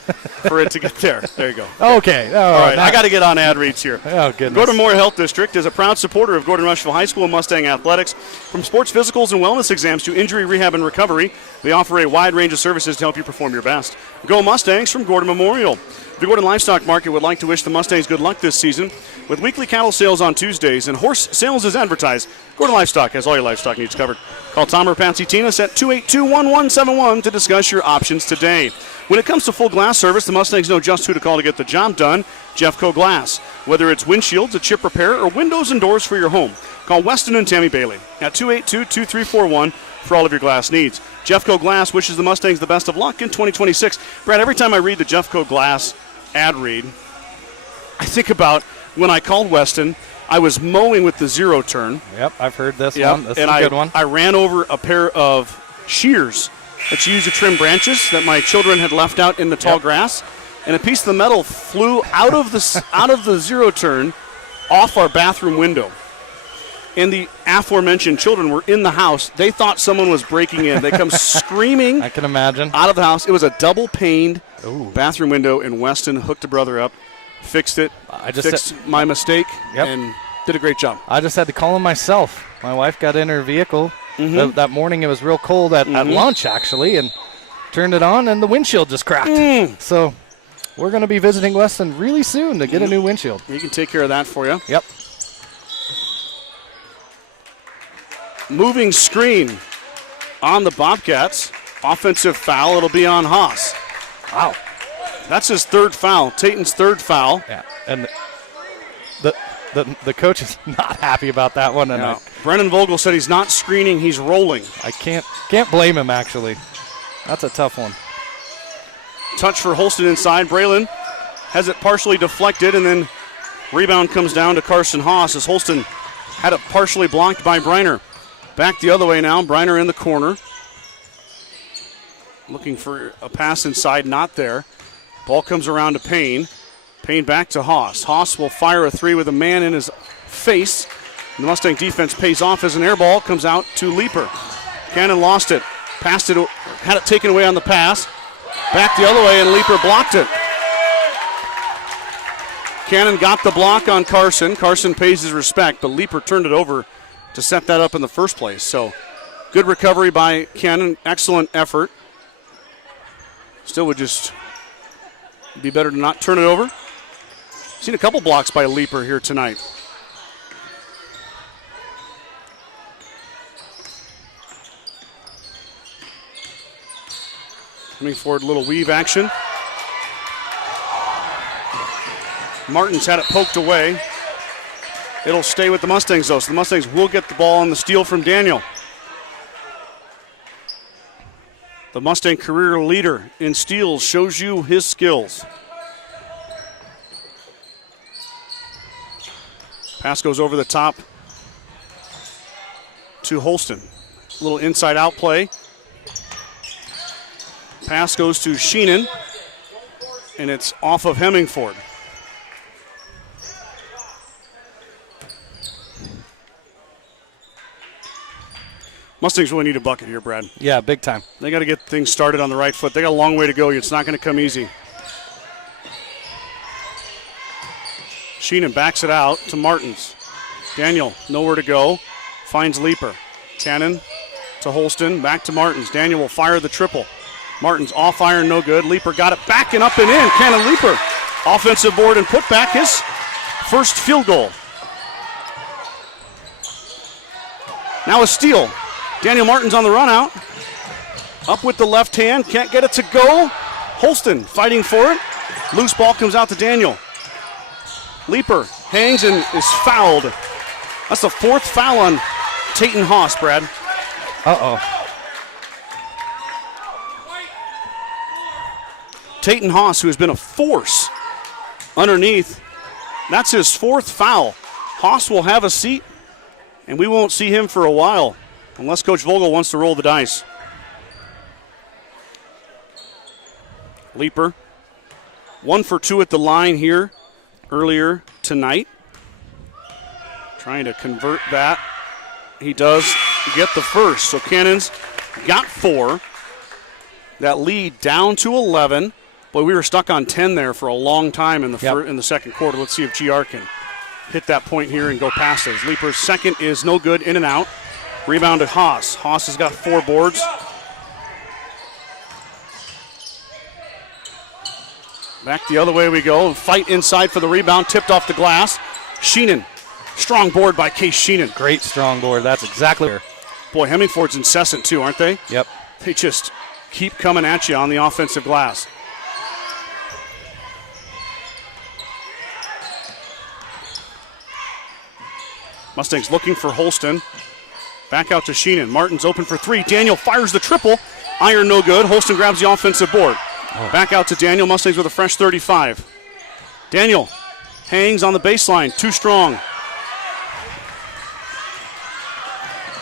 for it to get there. There you go. Okay. All right, I got to get on ad reads here. Oh, goodness. Gordon-Memorial Health District is a proud supporter of Gordon-Rushville High School and Mustang athletics. From sports physicals and wellness exams to injury rehab and recovery, they offer a wide range of services to help you perform your best. Go Mustangs from Gordon Memorial. The Gordon Livestock Market would like to wish the Mustangs good luck this season with weekly cattle sales on Tuesdays and horse sales as advertised. Gordon Livestock has all your livestock needs covered. Call Tom or Patsy Tinas at 282-1171 to discuss your options today. When it comes to full glass service, the Mustangs know just who to call to get the job done. Jeffco Glass. Whether it's windshields, a chip repair, or windows and doors for your home, call Weston and Tammy Bailey at 282-2341 for all of your glass needs. Jeffco Glass wishes the Mustangs the best of luck in 2026. Brad, every time I read the Jeffco Glass ad read, I think about when I called Weston, I was mowing with the zero turn. Yep, I've heard this one. This is a good one. I ran over a pair of shears that you use to trim branches that my children had left out in the tall grass, and a piece of the metal flew out of the zero turn off our bathroom window. And the aforementioned children were in the house. They thought someone was breaking in. They come screaming. I can imagine. Out of the house. It was a double-paned bathroom window, and Weston hooked a brother up, fixed it, fixed my mistake, and did a great job. I just had to call him myself. My wife got in her vehicle. That morning it was real cold at lunch, actually, and turned it on, and the windshield just cracked. So we're going to be visiting Weston really soon to get a new windshield. We can take care of that for you. Yep. Moving screen on the Bobcats. Offensive foul. It'll be on Haas. Wow. That's his third foul. Tatum's third foul. Yeah. And the coach is not happy about that one. And Brennan Vogel said he's not screening, he's rolling. I can't blame him, actually. That's a tough one. Touch for Holston inside. Braylon has it partially deflected, and then rebound comes down to Carson Haas as Holston had it partially blocked by Briner. Back the other way now. Briner in the corner. Looking for a pass inside, not there. Ball comes around to Payne. Payne back to Haas. Haas will fire a three with a man in his face. The Mustang defense pays off as an air ball comes out to Leaper. Cannon lost it. Passed it, had it taken away on the pass. Back the other way, and Leaper blocked it. Cannon got the block on Carson. Carson pays his respect, but Leaper turned it over to set that up in the first place. So good recovery by Cannon. Excellent effort. Still would just be better to not turn it over. Seen a couple blocks by Leaper here tonight. Coming forward, little weave action. Martin's had it poked away. It'll stay with the Mustangs, though, so the Mustangs will get the ball on the steal from Daniel. The Mustang career leader in steals shows you his skills. Pass goes over the top to Holston. A little inside-out play. Pass goes to Sheenan, and it's off of Hemingford. Mustangs really need a bucket here, Brad. Yeah, big time. They got to get things started on the right foot. They got a long way to go. It's not going to come easy. Sheenan backs it out to Martins. Daniel, nowhere to go. Finds Leaper. Cannon to Holston, back to Martins. Daniel will fire the triple. Martins off iron, no good. Leaper got it back and up and in. Cannon Leaper, offensive board and put back his first field goal. Now a steal. Daniel Martins on the run out. Up with the left hand, can't get it to go. Holston fighting for it. Loose ball comes out to Daniel. Leaper hangs and is fouled. That's the fourth foul on Tayton Haas, Brad. Uh-oh. Tayton Haas, who has been a force underneath, that's his fourth foul. Haas will have a seat, and we won't see him for a while, unless Coach Vogel wants to roll the dice. Leaper, 1 for 2 at the line here earlier tonight. Trying to convert that. He does get the first. So Cannon's got 4. That lead down to 11. Boy, we were stuck on 10 there for a long time in the second quarter. Let's see if GR can hit that point here and go past it. Leaper's second is no good, in and out. Rebound to Haas. Haas has got 4 boards. Back the other way we go. Fight inside for the rebound. Tipped off the glass. Sheenan. Strong board by Case Sheenan. Great strong board. That's exactly her. Boy, Hemingford's incessant too, aren't they? Yep. They just keep coming at you on the offensive glass. Mustangs looking for Holston. Back out to Sheenan. Martin's open for 3. Daniel fires the triple. Iron no good. Holston grabs the offensive board. Back out to Daniel. Mustangs with a fresh 35. Daniel hangs on the baseline. Too strong.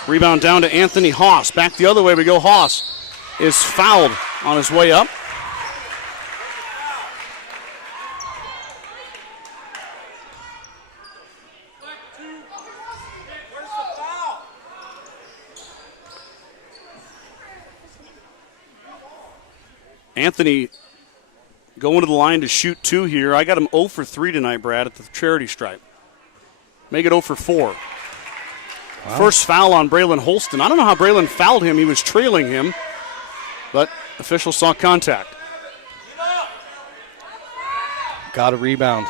Rebound down to Anthony Haas. Back the other way we go. Haas is fouled on his way up. Anthony going to the line to shoot 2 here. I got him 0 for 3 tonight, Brad, at the charity stripe. Make it 0 for 4. Wow. First foul on Braylon Holston. I don't know how Braylon fouled him. He was trailing him, but officials saw contact. Got a rebound.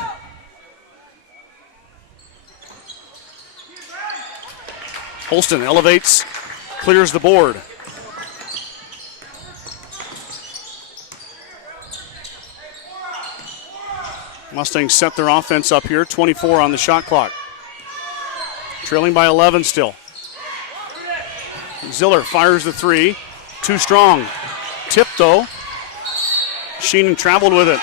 Holston elevates, clears the board. Mustangs set their offense up here, 24 on the shot clock. Trailing by 11 still. Ziller fires the 3. Too strong. Tip though. Sheenan traveled with it.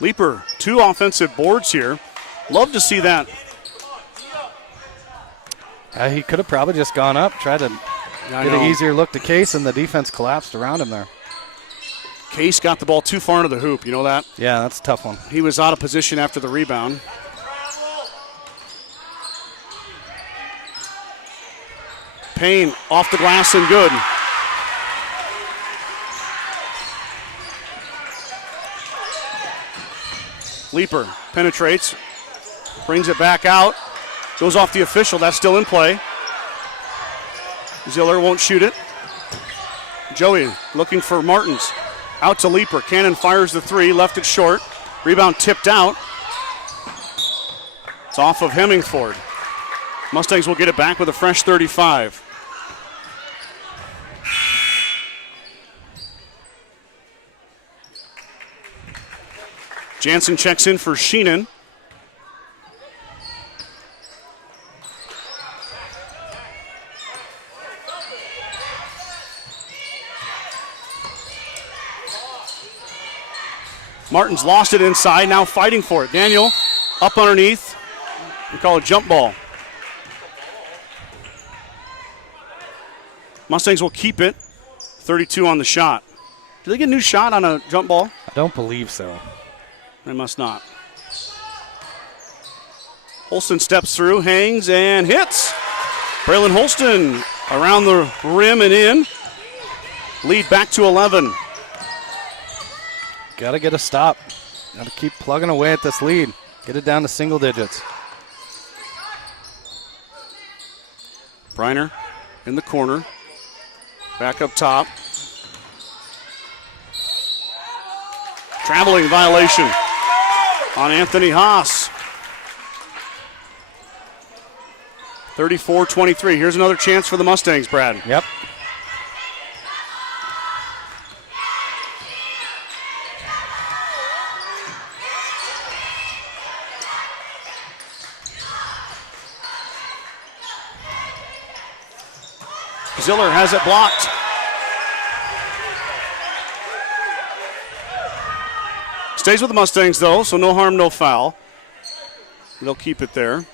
Leaper, 2 offensive boards here. Love to see that. He could have probably just gone up, tried to get an easier look to Case, and the defense collapsed around him there. Case got the ball too far into the hoop, you know that? Yeah, that's a tough one. He was out of position after the rebound. Payne off the glass and good. Leaper penetrates, brings it back out, goes off the official. That's still in play. Ziller won't shoot it. Joey looking for Martins. Out to Leaper. Cannon fires the 3, left it short. Rebound tipped out. It's off of Hemingford. Mustangs will get it back with a fresh 35. Jansen checks in for Sheenan. Martin's lost it inside, now fighting for it. Daniel up underneath. We call it jump ball. Mustangs will keep it. 32 on the shot. Do they get a new shot on a jump ball? I don't believe so. They must not. Holston steps through, hangs, and hits. Braylon Holston around the rim and in. Lead back to 11. Got to get a stop. Got to keep plugging away at this lead. Get it down to single digits. Briner in the corner. Back up top. Traveling violation on Anthony Haas. 34-23. Here's another chance for the Mustangs, Brad. Yep. Ziller has it blocked. Stays with the Mustangs, though, so no harm, no foul. They'll keep it there.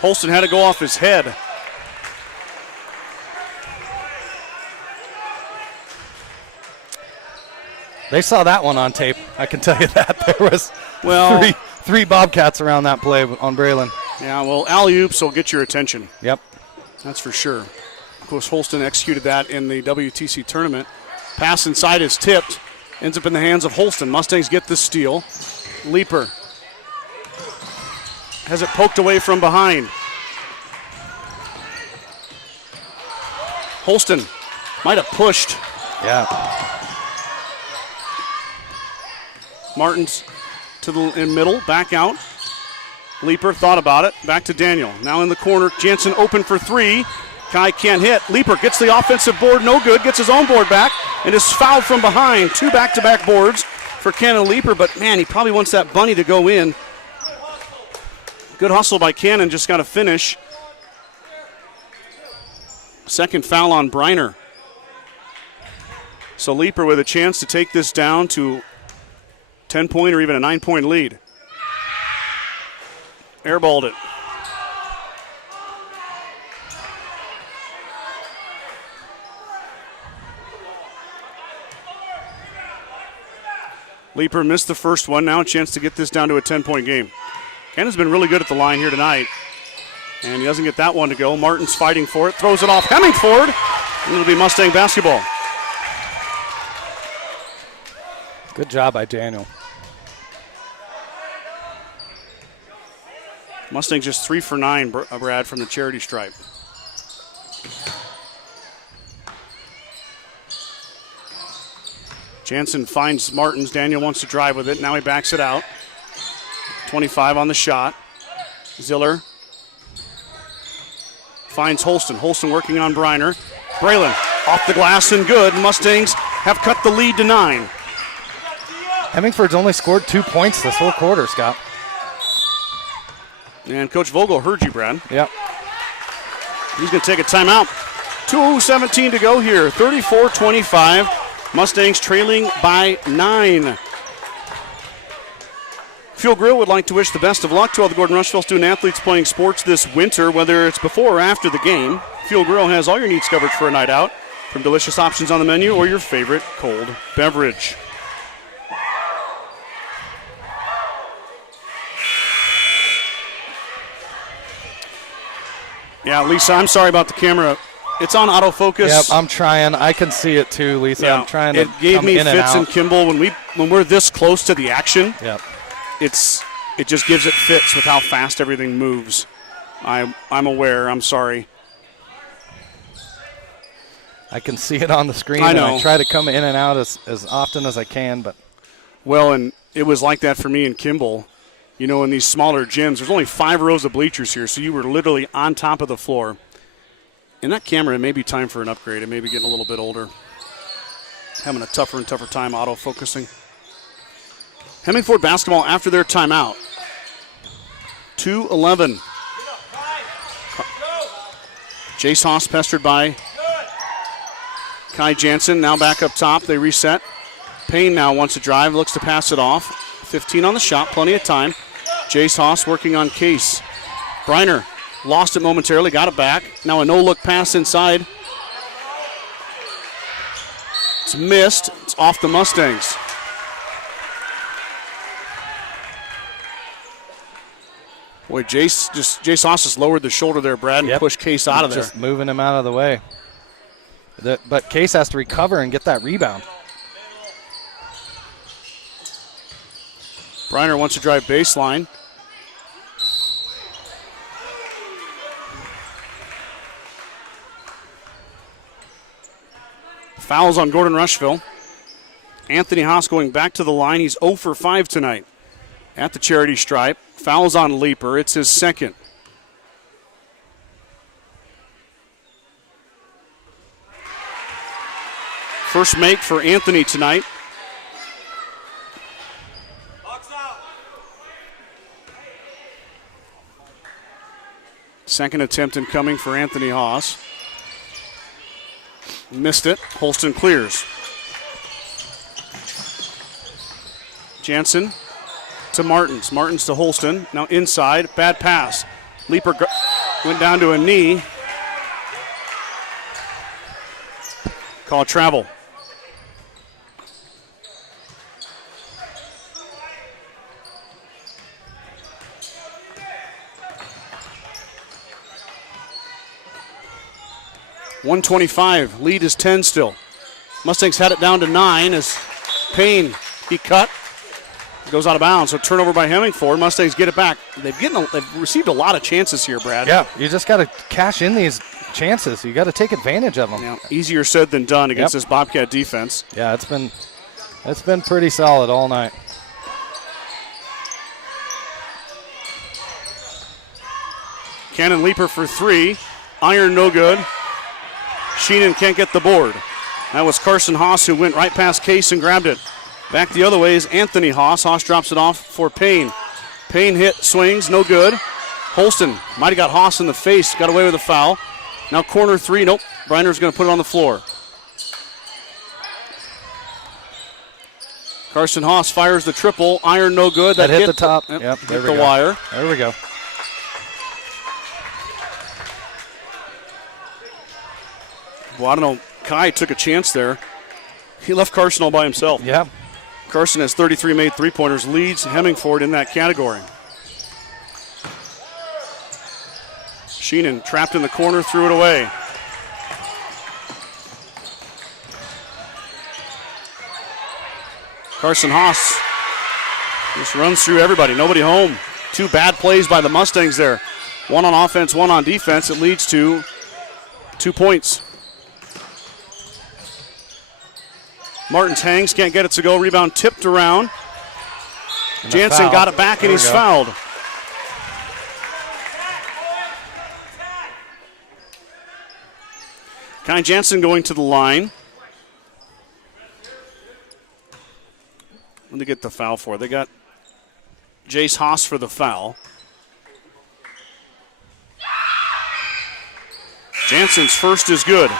Holston had to go off his head. They saw that one on tape. I can tell you that. There was Well, three Bobcats around that play on Braylon. Yeah, well, alley-oops will get your attention. Yep. That's for sure. Of course, Holston executed that in the WTC tournament. Pass inside is tipped. Ends up in the hands of Holston. Mustangs get the steal. Leaper has it poked away from behind. Holston might have pushed. Yeah. Martins to the in middle, back out. Leaper thought about it. Back to Daniel. Now in the corner. Jansen open for three. Kai can't hit. Leaper gets the offensive board. No good. Gets his own board back and is fouled from behind. 2 back-to-back boards for Cannon Leaper, but man, he probably wants that bunny to go in. Good hustle by Cannon. Just got to finish. Second foul on Briner. So Leaper with a chance to take this down to 10-point or even a 9-point lead. Airballed it. Leaper missed the first one. Now a chance to get this down to a 10-point game. Cannon's been really good at the line here tonight. And he doesn't get that one to go. Martin's fighting for it. Throws it off Hemingford. And it'll be Mustang basketball. Good job by Daniel. Mustangs just 3 for 9, Brad, from the charity stripe. Jansen finds Martins. Daniel wants to drive with it. Now he backs it out. 25 on the shot. Ziller finds Holston. Holston working on Briner. Braylon off the glass and good. Mustangs have cut the lead to 9. Hemingford's only scored 2 points this whole quarter, Scott. And Coach Vogel heard you, Brad. Yep. He's going to take a timeout. 2:17 to go here. 34-25. Mustangs trailing by 9. Fuel Grill would like to wish the best of luck to all the Gordon-Rushville student athletes playing sports this winter, whether it's before or after the game. Fuel Grill has all your needs covered for a night out, from delicious options on the menu or your favorite cold beverage. Yeah, Lisa, I'm sorry about the camera. It's on autofocus. Yep, I'm trying. I can see it too, Lisa. Yeah, I'm trying to it gave come me in and Fitz and out. Kimball when we're this close to the action. Yep. It just gives it fits with how fast everything moves. I'm aware. I'm sorry. I can see it on the screen. I know. And I try to come in and out as often as I can, but Well, and it was like that for me and Kimball. You know, in these smaller gyms, there's only 5 rows of bleachers here, so you were literally on top of the floor. And that camera, it may be time for an upgrade. It may be getting a little bit older. Having a tougher and tougher time auto-focusing. Hemingford basketball after their timeout. 2:11. Jace Haas pestered by Kai Jansen. Now back up top. They reset. Payne now wants to drive. Looks to pass it off. 15 on the shot. Plenty of time. Jace Haas working on Case. Briner lost it momentarily. Got it back. Now a no-look pass inside. It's missed. It's off the Mustangs. Boy, Jace Haas just lowered the shoulder there, Brad, and Yep. pushed Case out of there. just moving him out of the way. But Case has to recover and get that rebound. Briner wants to drive baseline. Fouls on Gordon-Rushville. Anthony Haas going back to the line. He's 0 for 5 tonight at the charity stripe. Fouls on Leaper. It's his second. First make for Anthony tonight. Second attempt incoming for Anthony Haas. Missed it. Holston clears. Jansen to Martins. Martins to Holston. Now inside. Bad pass. Leaper went down to a knee. Call travel. .125. Lead is 10 still. Mustangs had it down to 9 as Payne, he cut. Goes out of bounds. So turnover by Hemingford. Mustangs get it back. They've received a lot of chances here, Brad. Yeah, you just got to cash in these chances. You got to take advantage of them. Yeah, easier said than done against this Bobcat defense. Yeah, it's been pretty solid all night. Cannon Leaper for 3. Iron no good. Sheenan can't get the board. That was Carson Haas who went right past Case and grabbed it. Back the other way is Anthony Haas. Haas drops it off for Payne. Payne hit, swings, no good. Holston might have got Haas in the face, got away with a foul. Now corner 3, nope. Briner's going to put it on the floor. Carson Haas fires the triple. Iron no good. That hit the top. Yep, there hit we the go. wire. There we go. Well, I don't know. Kai took a chance there. He left Carson all by himself. Yeah. Carson has 33 made three-pointers, leads Hemingford in that category. Sheenan trapped in the corner, threw it away. Carson Haas just runs through everybody. Nobody home. 2 bad plays by the Mustangs there. 1 on offense, 1 on defense. It leads to 2 points. Martins hangs, can't get it to go. Rebound tipped around. Jansen got it back, and he's fouled. Kai Jansen going to the line. What did they get the foul for? They got Jace Haas for the foul. Jansen's first is good.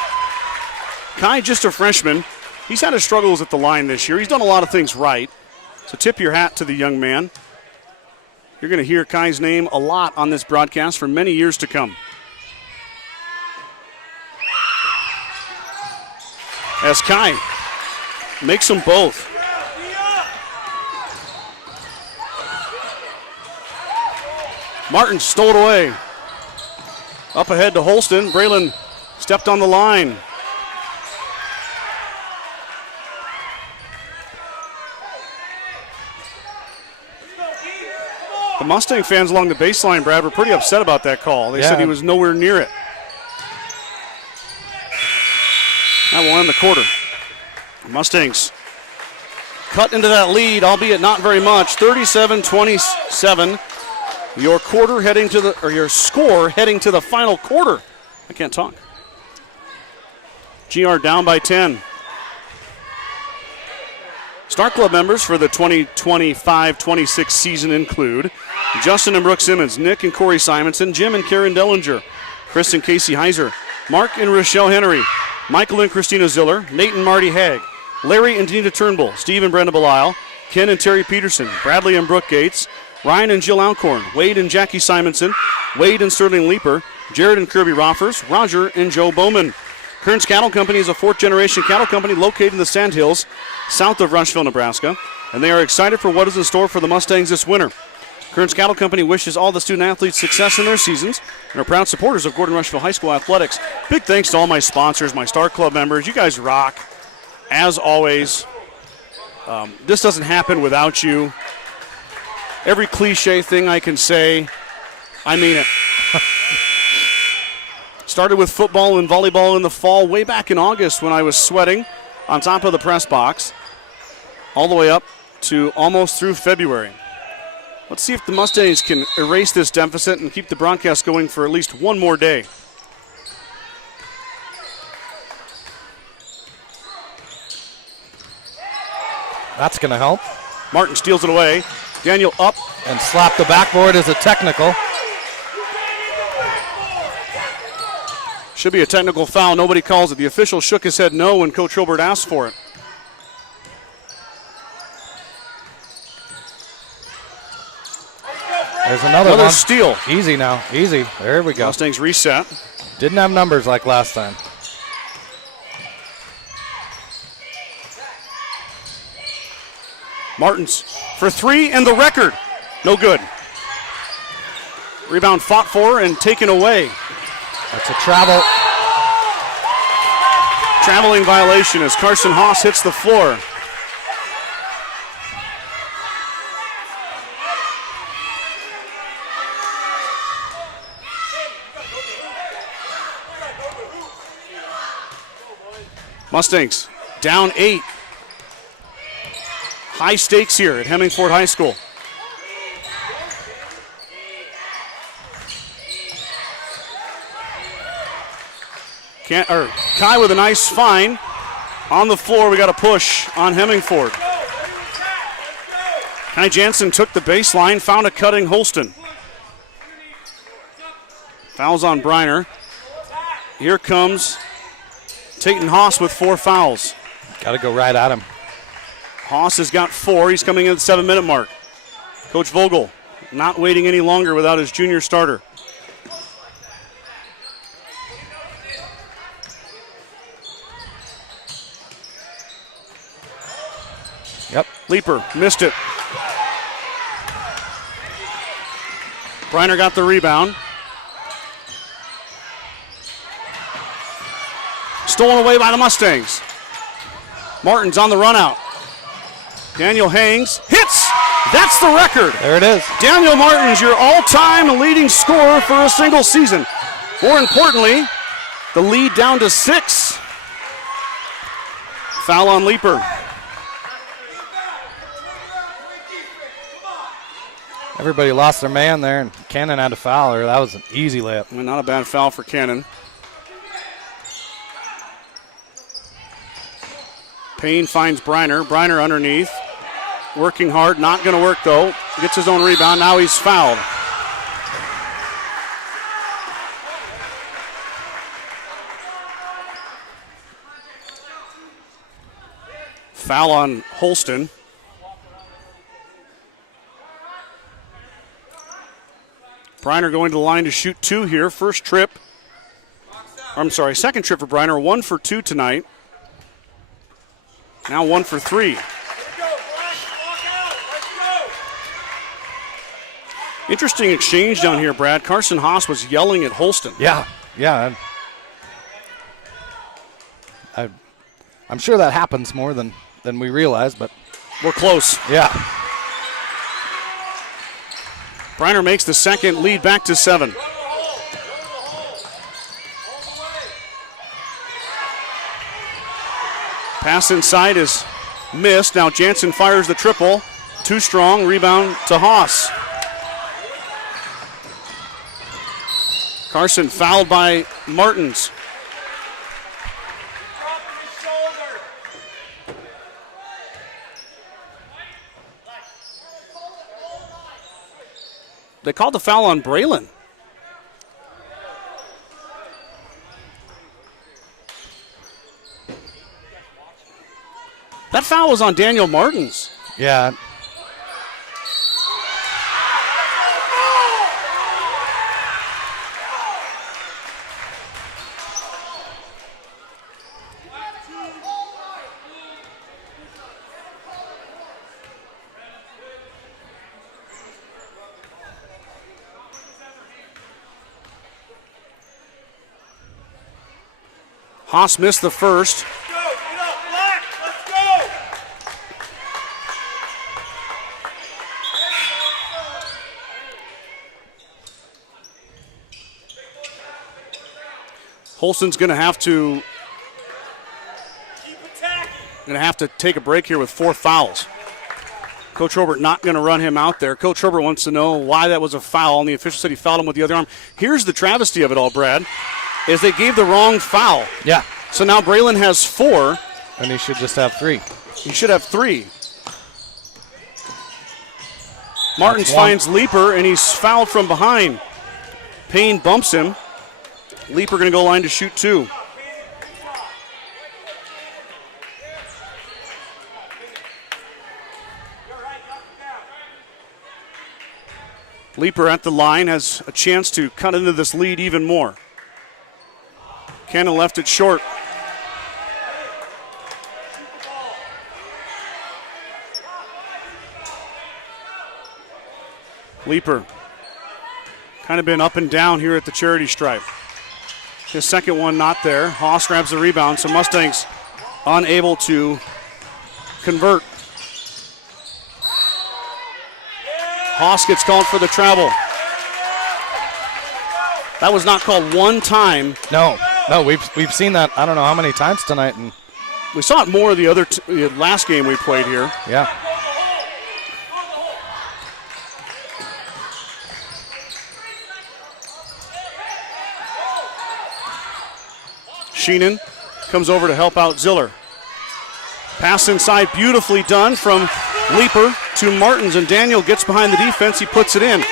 Kai, just a freshman. He's had his struggles at the line this year. He's done a lot of things right. So tip your hat to the young man. You're going to hear Kai's name a lot on this broadcast for many years to come. As Kai makes them both. Martin stole it away. Up ahead to Holston. Braylon stepped on the line. The Mustang fans along the baseline, Brad, were pretty upset about that call. They said he was nowhere near it. That will end the quarter. Mustangs cut into that lead, albeit not very much. 37-27. Your quarter heading to your score heading to the final quarter. I can't talk. GR down by 10. Star Club members for the 2025-26 season include Justin and Brooke Simmons, Nick and Corey Simonson, Jim and Karen Dellinger, Chris and Casey Heiser, Mark and Rochelle Henry, Michael and Christina Ziller, Nate and Marty Haig, Larry and Dina Turnbull, Steve and Brenda Belisle, Ken and Terry Peterson, Bradley and Brooke Gates, Ryan and Jill Alcorn, Wade and Jackie Simonson, Wade and Sterling Leaper, Jared and Kirby Roffers, Roger and Joe Bowman. Kearns Cattle Company is a fourth-generation cattle company located in the Sandhills, south of Rushville, Nebraska, and they are excited for what is in store for the Mustangs this winter. Kearns Cattle Company wishes all the student athletes success in their seasons and are proud supporters of Gordon-Rushville High School athletics. Big thanks to all my sponsors, my Star Club members. You guys rock, as always. This doesn't happen without you. Every cliche thing I can say, I mean it. Started with football and volleyball in the fall way back in August when I was sweating on top of the press box, all the way up to almost through February. Let's see if the Mustangs can erase this deficit and keep the broadcast going for at least one more day. That's going to help. Martin steals it away. Daniel up. And slap the backboard is a technical. Should be a technical foul. Nobody calls it. The official shook his head no when Coach Hilbert asked for it. There's another one. Steal. Easy now. Easy. There we go. Mustangs reset. Didn't have numbers like last time. Martins for three and the record. No good. Rebound fought for and taken away. That's a travel. Traveling violation as Carson Haas hits the floor. Mustangs down 8. High stakes here at Hemingford High School. Kai with a nice find. On the floor, we got a push on Hemingford. Kai Jansen took the baseline, found a cutting Holston. Fouls on Briner. Here comes Tayton Haas with 4 fouls. Got to go right at him. Haas has got 4. He's coming in at the 7-minute mark. Coach Vogel not waiting any longer without his junior starter. Yep. Leaper missed it. Briner got the rebound. Stolen away by the Mustangs. Martin's on the run out. Daniel hangs, hits. That's the record. There it is. Daniel Martin's your all-time leading scorer for a single season. More importantly, the lead down to 6. Foul on Leaper. Everybody lost their man there, and Cannon had a foul, or that was an easy layup. Well, not a bad foul for Cannon. Payne finds Briner. Briner underneath. Working hard, not going to work though. Gets his own rebound, now he's fouled. Foul on Holston. Briner going to the line to shoot 2 here. Second trip for Briner. 1 for 2 tonight. Now 1 for 3. Interesting exchange down here, Brad. Carson Haas was yelling at Holston. Yeah. I'm sure that happens more than we realize, but we're close. Yeah. Briner makes the second, lead back to 7. Pass inside is missed. Now Jansen fires the triple. Too strong. Rebound to Haas. Carson fouled by Martins. They called the foul on Braylon. That foul was on Daniel Martins. Yeah. Haas missed the first. Holston's going to have to take a break here with 4 fouls. Coach Herbert not going to run him out there. Coach Herbert wants to know why that was a foul, and the official said he fouled him with the other arm. Here's the travesty of it all, Brad, is they gave the wrong foul. Yeah. So now Braylon has 4. And he should just have 3. He should have 3. Martins finds Leaper, and he's fouled from behind. Payne bumps him. Leaper going to go line to shoot 2. Leaper at the line has a chance to cut into this lead even more. Cannon left it short. Leaper kind of been up and down here at the charity stripe. His second one not there. Haas grabs the rebound, so Mustangs unable to convert. Haas gets called for the travel. That was not called one time. No, we've seen that I don't know how many times tonight. And we saw it more the last game we played here. Yeah. Sheenan comes over to help out Ziller. Pass inside, beautifully done from Leaper to Martins, and Daniel gets behind the defense. He puts it in.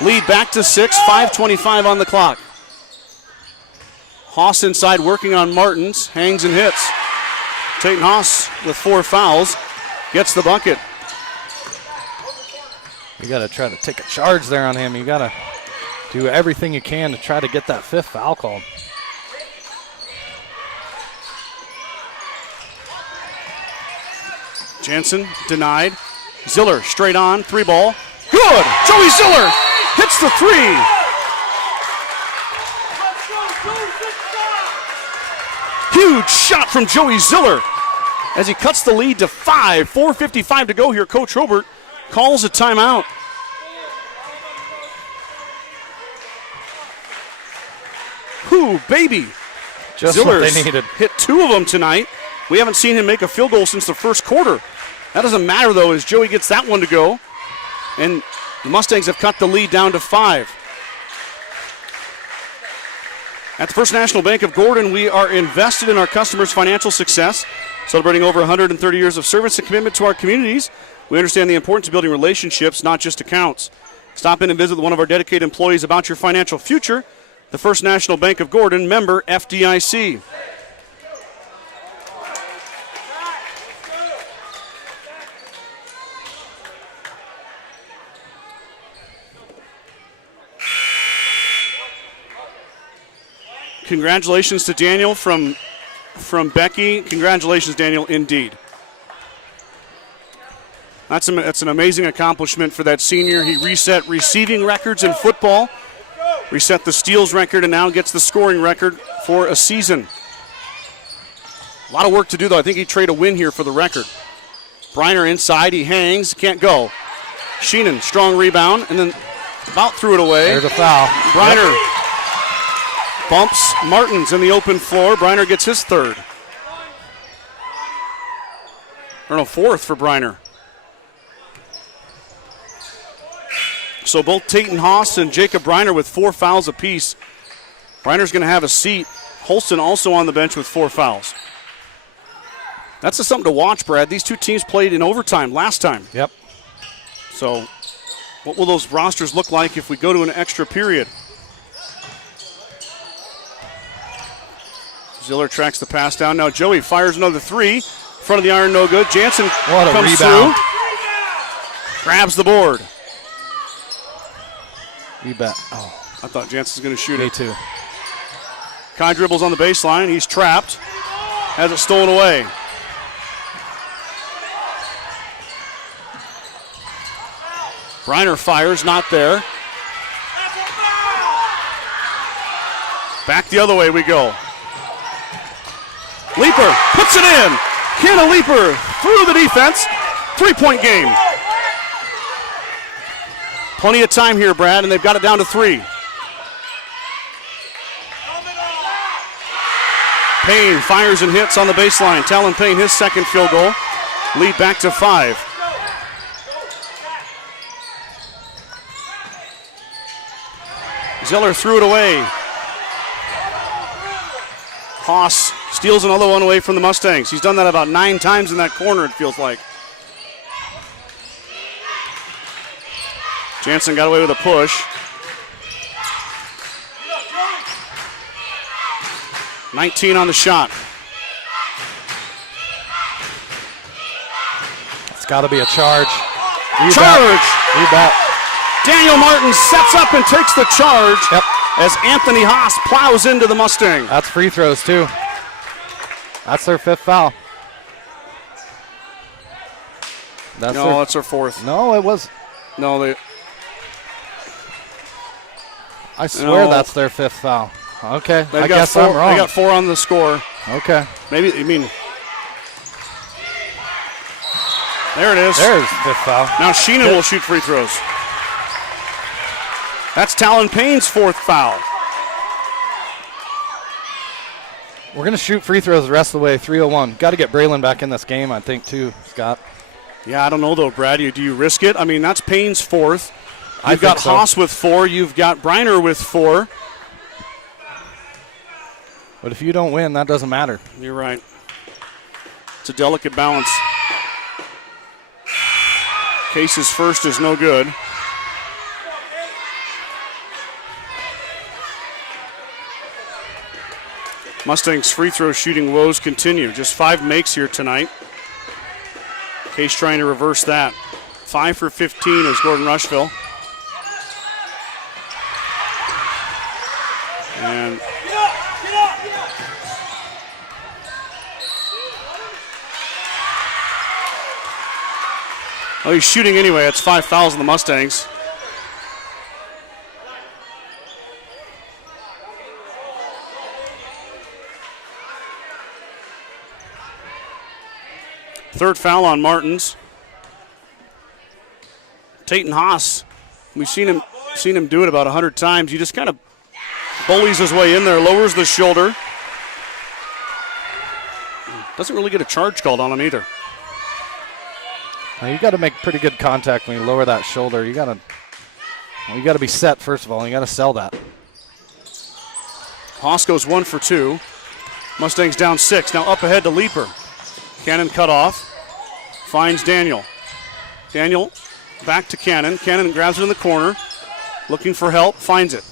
Lead back to 6, 5:25 on the clock. Haas inside working on Martins, hangs and hits. Tayton Haas with 4 fouls gets the bucket. You got to try to take a charge there on him. You got to do everything you can to try to get that 5th foul called. Jansen denied. Ziller straight on, 3 ball. Good! Joey Ziller hits the 3. Huge shot from Joey Ziller as he cuts the lead to 5. 4:55 to go here. Coach Herbert calls a timeout. Whew, baby. Just Ziller's what they needed. hit 2 of them tonight. We haven't seen him make a field goal since the first quarter. That doesn't matter, though, as Joey gets that one to go. And the Mustangs have cut the lead down to 5. At the First National Bank of Gordon, we are invested in our customers' financial success, celebrating over 130 years of service and commitment to our communities. We understand the importance of building relationships, not just accounts. Stop in and visit one of our dedicated employees about your financial future. The First National Bank of Gordon, member FDIC. Congratulations to Daniel from Becky. Congratulations, Daniel, indeed. That's an amazing accomplishment for that senior. He reset receiving records in football, reset the steals record, and now gets the scoring record for a season. A lot of work to do, though. I think he'd trade a win here for the record. Briner inside. He hangs. Can't go. Sheenan, strong rebound, and then about threw it away. There's a foul. Briner bumps Martins in the open floor. Briner gets his 3rd. Or no, 4th for Briner. So both Tayton Haas and Jacob Briner with 4 fouls apiece. Briner's going to have a seat. Holston also on the bench with 4 fouls. That's just something to watch, Brad. These two teams played in overtime last time. Yep. So what will those rosters look like if we go to an extra period? Ziller tracks the pass down. Now Joey fires another 3. Front of the iron, no good. Jansen comes rebound. through. Grabs the board. You bet. Oh, I thought Jansen's going to shoot me it. too. Kai dribbles on the baseline. He's trapped. Has it stolen away. Briner fires, not there. Back the other way we go. Leaper puts it in. Hannah Leaper through the defense. 3-point game. Plenty of time here, Brad, and they've got it down to 3. Payne fires and hits on the baseline. Talon Payne, his second field goal. Lead back to 5. Zeller threw it away. Haas steals another one away from the Mustangs. He's done that about 9 times in that corner, it feels like. Jansen got away with a push. $19 on the shot. It's got to be a charge. Charge! You bet. Daniel Martin sets up and takes the charge as Anthony Haas plows into the Mustang. That's free throws, too. That's their 5th foul. That's their 4th. No, it was. No, they. I swear that's their 5th foul. Okay, I guess 4, I'm wrong. They got 4 on the score. Okay. Maybe, I mean. There it is. There's 5th foul. Now Sheena will shoot free throws. That's Talon Payne's 4th foul. We're going to shoot free throws the rest of the way, 3:01. Got to get Braylon back in this game, I think, too, Scott. Yeah, I don't know, though, Brad. Do you risk it? I mean, that's Payne's 4th. You've got so. Haas with 4. You've got Briner with 4. But if you don't win, that doesn't matter. You're right. It's a delicate balance. Case's first is no good. Mustangs free throw shooting woes continue. Just 5 makes here tonight. Case trying to reverse that. 5 for 15 is Gordon-Rushville. And oh, he's shooting anyway. It's 5 fouls on the Mustangs. Third foul on Martins. Tayton Haas, we've seen him do it about 100 times. He just kind of bullies his way in there, lowers the shoulder. Doesn't really get a charge called on him either. Now you got to make pretty good contact when you lower that shoulder. You got to be set first of all. You got to sell that. Haas goes 1 for 2. Mustangs down 6. Now up ahead to Leaper. Cannon cut off. Finds Daniel. Daniel back to Cannon. Cannon grabs it in the corner. Looking for help. Finds it.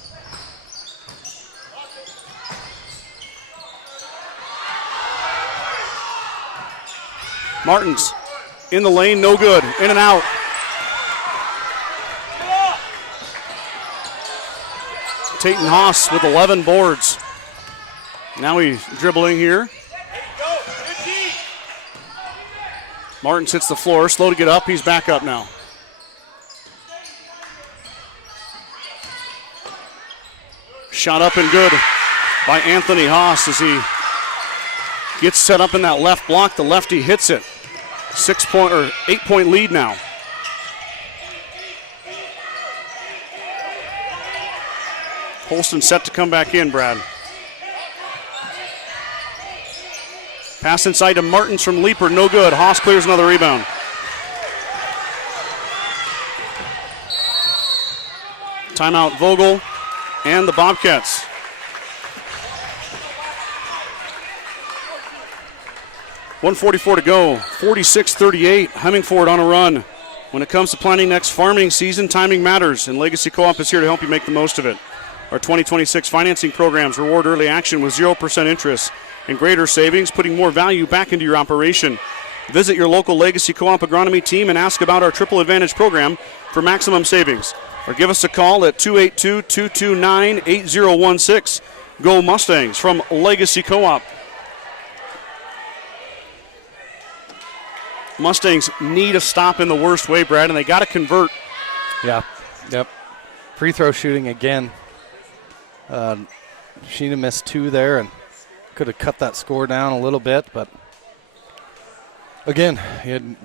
Martins in the lane. No good. In and out. Tayton Haas with 11 boards. Now he's dribbling here. Martins hits the floor, slow to get up. He's back up now. Shot up and good by Anthony Haas as he gets set up in that left block. The lefty hits it. 8-point lead now. Holston set to come back in, Brad. Pass inside to Martins from Leaper, no good. Haas clears another rebound. Timeout Vogel and the Bobcats. .144 to go, 46-38. Hemingford on a run. When it comes to planning next farming season, timing matters, and Legacy Co-op is here to help you make the most of it. Our 2026 financing programs reward early action with 0% interest and greater savings, putting more value back into your operation. Visit your local Legacy Co-op agronomy team and ask about our Triple Advantage program for maximum savings. Or give us a call at 282-229-8016. Go Mustangs from Legacy Co-op. Mustangs need a stop in the worst way, Brad, and they got to convert. Yeah, yep. Free throw shooting again. Sheena missed 2 there, and could have cut that score down a little bit, but again, you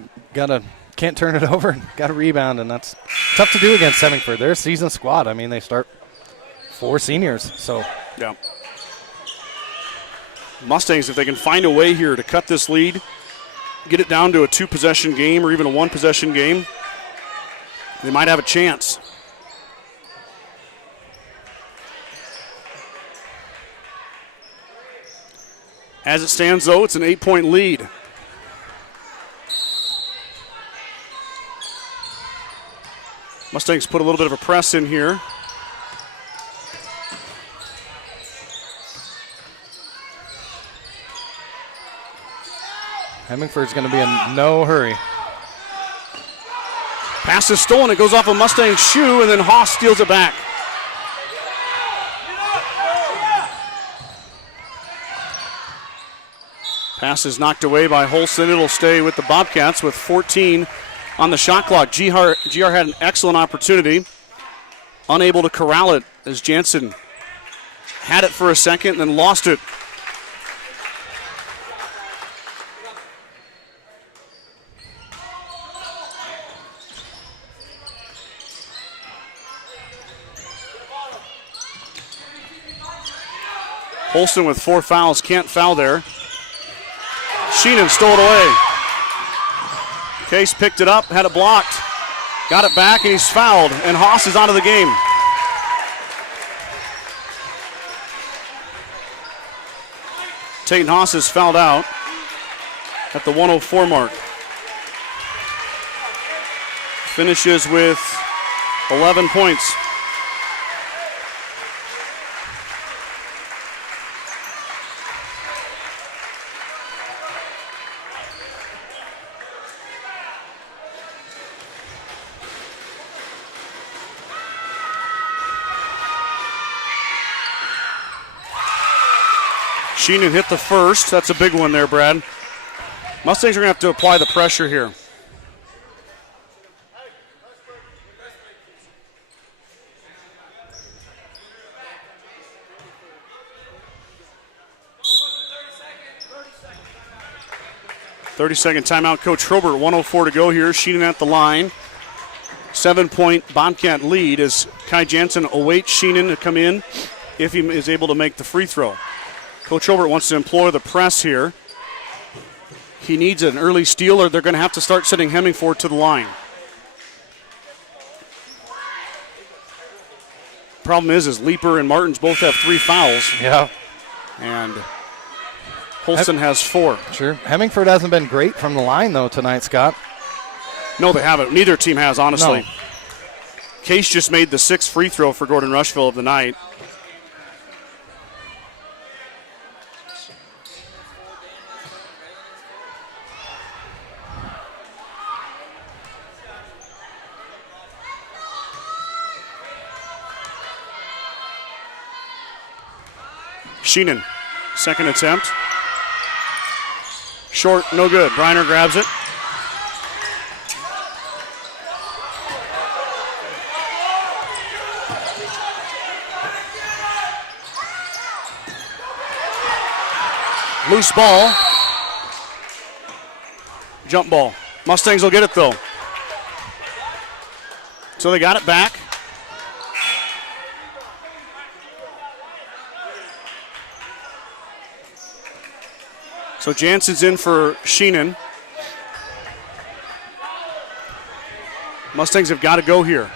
can't turn it over, got to rebound, and that's tough to do against Hemingford. They're a seasoned squad. I mean, they start 4 seniors, so. Yeah. Mustangs, if they can find a way here to cut this lead, get it down to a 2-possession game or even a 1-possession game, they might have a chance. As it stands, though, it's an 8-point lead. Mustangs put a little bit of a press in here. Hemingford's going to be in no hurry. Pass is stolen. It goes off a Mustang shoe, and then Haas steals it back. Pass is knocked away by Holston. It'll stay with the Bobcats with 14 on the shot clock. GR had an excellent opportunity. Unable to corral it as Jansen had it for a second and then lost it. Holston with 4 fouls, can't foul there. Sheenan stole it away. Case picked it up, had it blocked, got it back, and he's fouled, and Haas is out of the game. Tayton Haas is fouled out at the 104 mark. Finishes with 11 points. Sheenan hit the first. That's a big one there, Brad. Mustangs are going to have to apply the pressure here. Thirty-second timeout. Coach Herbert, 1:04 to go here. Sheenan at the line. 7-point Bobcat lead as Kai Jansen awaits Sheenan to come in if he is able to make the free throw. Coach Hilbert wants to employ the press here. He needs an early steal or they're going to have to start sending Hemingford to the line. Problem is Leeper and Martins both have 3 fouls. Yeah. And Holston has 4. Sure. Hemingford hasn't been great from the line, though, tonight, Scott. No, they haven't. Neither team has, honestly. No. Case just made the 6th free throw for Gordon-Rushville of the night. Sheenan, second attempt. Short, no good. Briner grabs it. Loose ball. Jump ball. Mustangs will get it though. So they got it back. So Jansen's in for Sheenan. Mustangs have got to go here.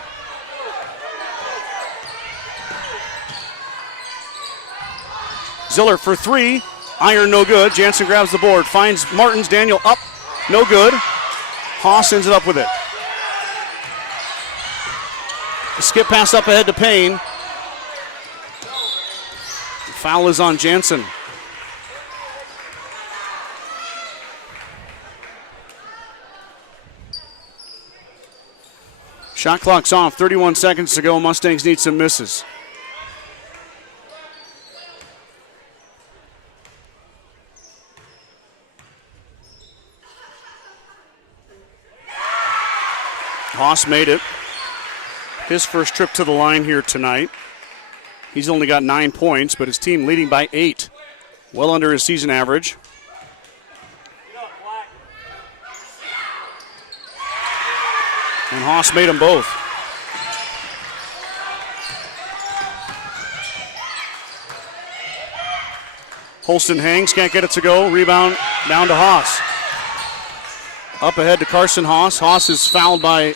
Ziller for 3. Iron no good. Jansen grabs the board. Finds Martins. Daniel up. No good. Haas ends it up with it. The skip pass up ahead to Payne. The foul is on Jansen. Shot clock's off. 31 seconds to go. Mustangs need some misses. Haas made it. His first trip to the line here tonight. He's only got 9 points, but his team leading by 8. well under his season average. And Haas made them both. Holston hangs, can't get it to go. Rebound down to Haas. Up ahead to Carson Haas. Haas is fouled by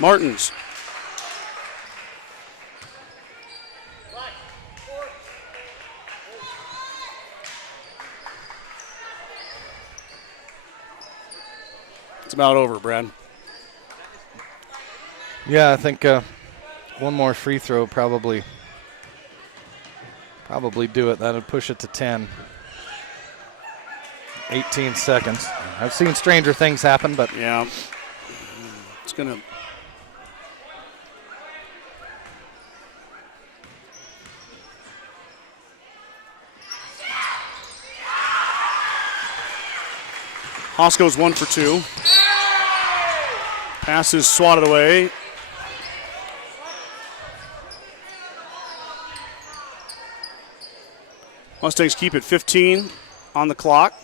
Martins. It's about over, Brad. Yeah, I think one more free throw probably do it. That would push it to 10. 18 seconds. I've seen stranger things happen, but yeah, it's gonna. Haas goes 1 for 2. Pass is swatted away. Mustangs keep it 15 on the clock.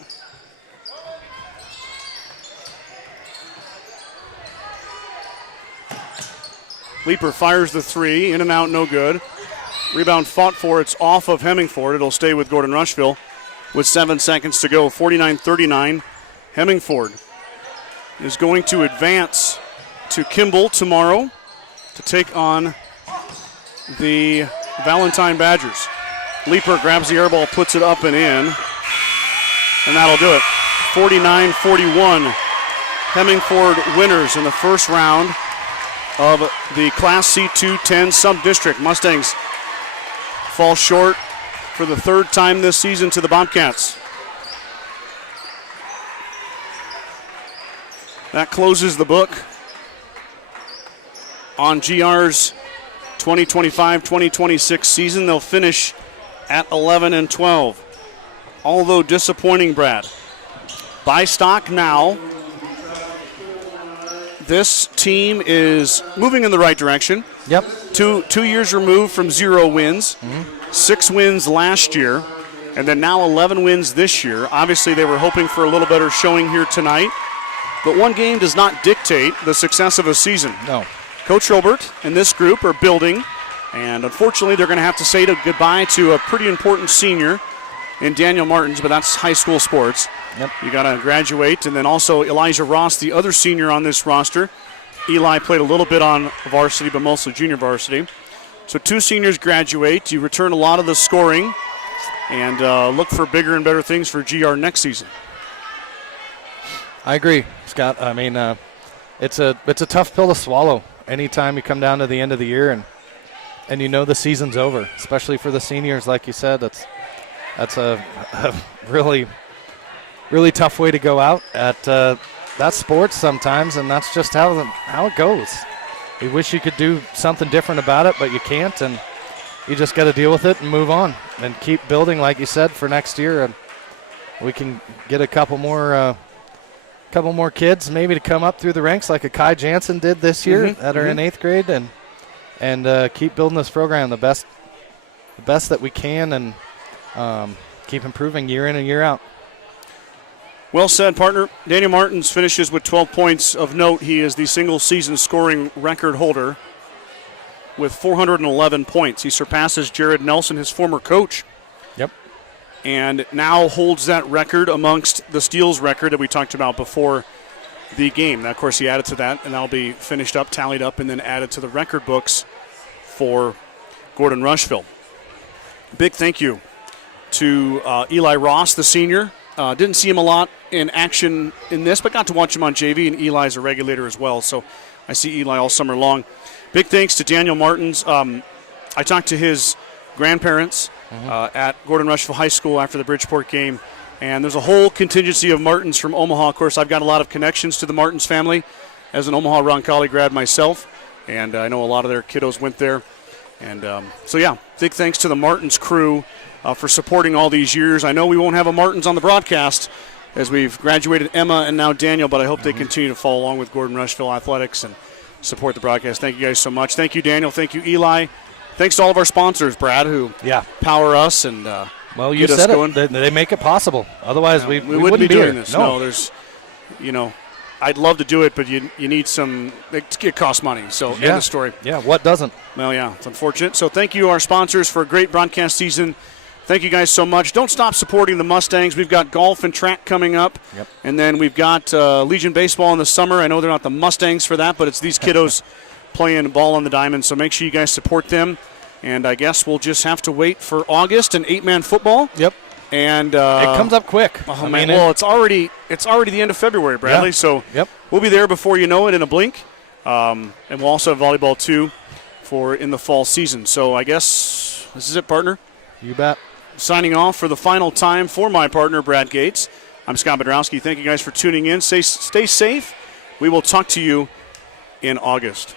Leaper fires the three, in and out, no good. Rebound fought for, it's off of Hemingford. It'll stay with Gordon-Rushville with 7 seconds to go, 49-39. Hemingford is going to advance to Kimball tomorrow to take on the Valentine Badgers. Leaper grabs the air ball, puts it up and in, and that'll do it. 49-41. Hemingford winners in the first round of the Class C2 10 sub-district. Mustangs fall short for the third time this season to the Bobcats. That closes the book on GR's 2025-2026 season. They'll finish at 11-12. Although disappointing, Brad. Buy stock now. This team is moving in the right direction. Yep. Two years removed from 0 wins. 6 wins last year, and then now 11 wins this year. Obviously, they were hoping for a little better showing here tonight. But one game does not dictate the success of a season. No. Coach Hilbert and this group are building, and unfortunately they're going to have to say goodbye to a pretty important senior in Daniel Martins, but that's high school sports. Yep. You got to graduate, and then also Elijah Ross, the other senior on this roster. Eli played a little bit on varsity, but mostly junior varsity. So 2 seniors graduate. You return a lot of the scoring, and look for bigger and better things for GR next season. I agree, Scott. I mean, it's a tough pill to swallow anytime you come down to the end of the year and you know the season's over, especially for the seniors, like you said. That's a really, really tough way to go out at that's sports sometimes, and that's just how it goes. You wish you could do something different about it, but you can't, and you just got to deal with it and move on and keep building, like you said, for next year. And we can get a couple more kids maybe to come up through the ranks like a Kai Jansen did this year that are in 8th grade, and keep building this program the best that we can, and keep improving year in and year out. Well said, partner. Daniel Martins finishes with 12 points of note. He is the single-season scoring record holder with 411 points. He surpasses Jared Nelson, his former coach. Yep. And now holds that record amongst the steals record that we talked about before the game. Now, of course, he added to that, and that'll be finished up, tallied up, and then added to the record books for Gordon-Rushville. Big thank you to Eli Ross, the senior. Didn't see him a lot in action in this, but got to watch him on JV, and Eli's a regulator as well, so I see Eli all summer long. Big thanks to Daniel Martins. I talked to his grandparents at Gordon-Rushville High School after the Bridgeport game, and there's a whole contingency of Martins from Omaha. Of course, I've got a lot of connections to the Martins family as an Omaha Roncalli grad myself, and I know a lot of their kiddos went there. And big thanks to the Martins crew for supporting all these years. I know we won't have a Martins on the broadcast as we've graduated Emma and now Daniel, but I hope they continue to follow along with Gordon-Rushville Athletics and support the broadcast. Thank you guys so much. Thank you, Daniel. Thank you, Eli. Thanks to all of our sponsors, Brad, who power us and Well, you get said us going. They make it possible. Otherwise, we wouldn't be doing here. this. No, there's, I'd love to do it, but you need some. It costs money. So end of story. Yeah, what doesn't? Well, yeah, it's unfortunate. So thank you, our sponsors, for a great broadcast season. Thank you guys so much. Don't stop supporting the Mustangs. We've got golf and track coming up. Yep. And then we've got Legion Baseball in the summer. I know they're not the Mustangs for that, but it's these kiddos playing ball on the diamond. So make sure you guys support them. And I guess we'll just have to wait for August and 8-man football. Yep. And it comes up quick. Oh, man. Well, it's already the end of February, Bradley. Yeah. So we'll be there before you know it in a blink. And we'll also have volleyball, too, for in the fall season. So I guess this is it, partner. You bet. Signing off for the final time for my partner, Brad Gates. I'm Scott Bedrowski. Thank you guys for tuning in. Stay safe. We will talk to you in August.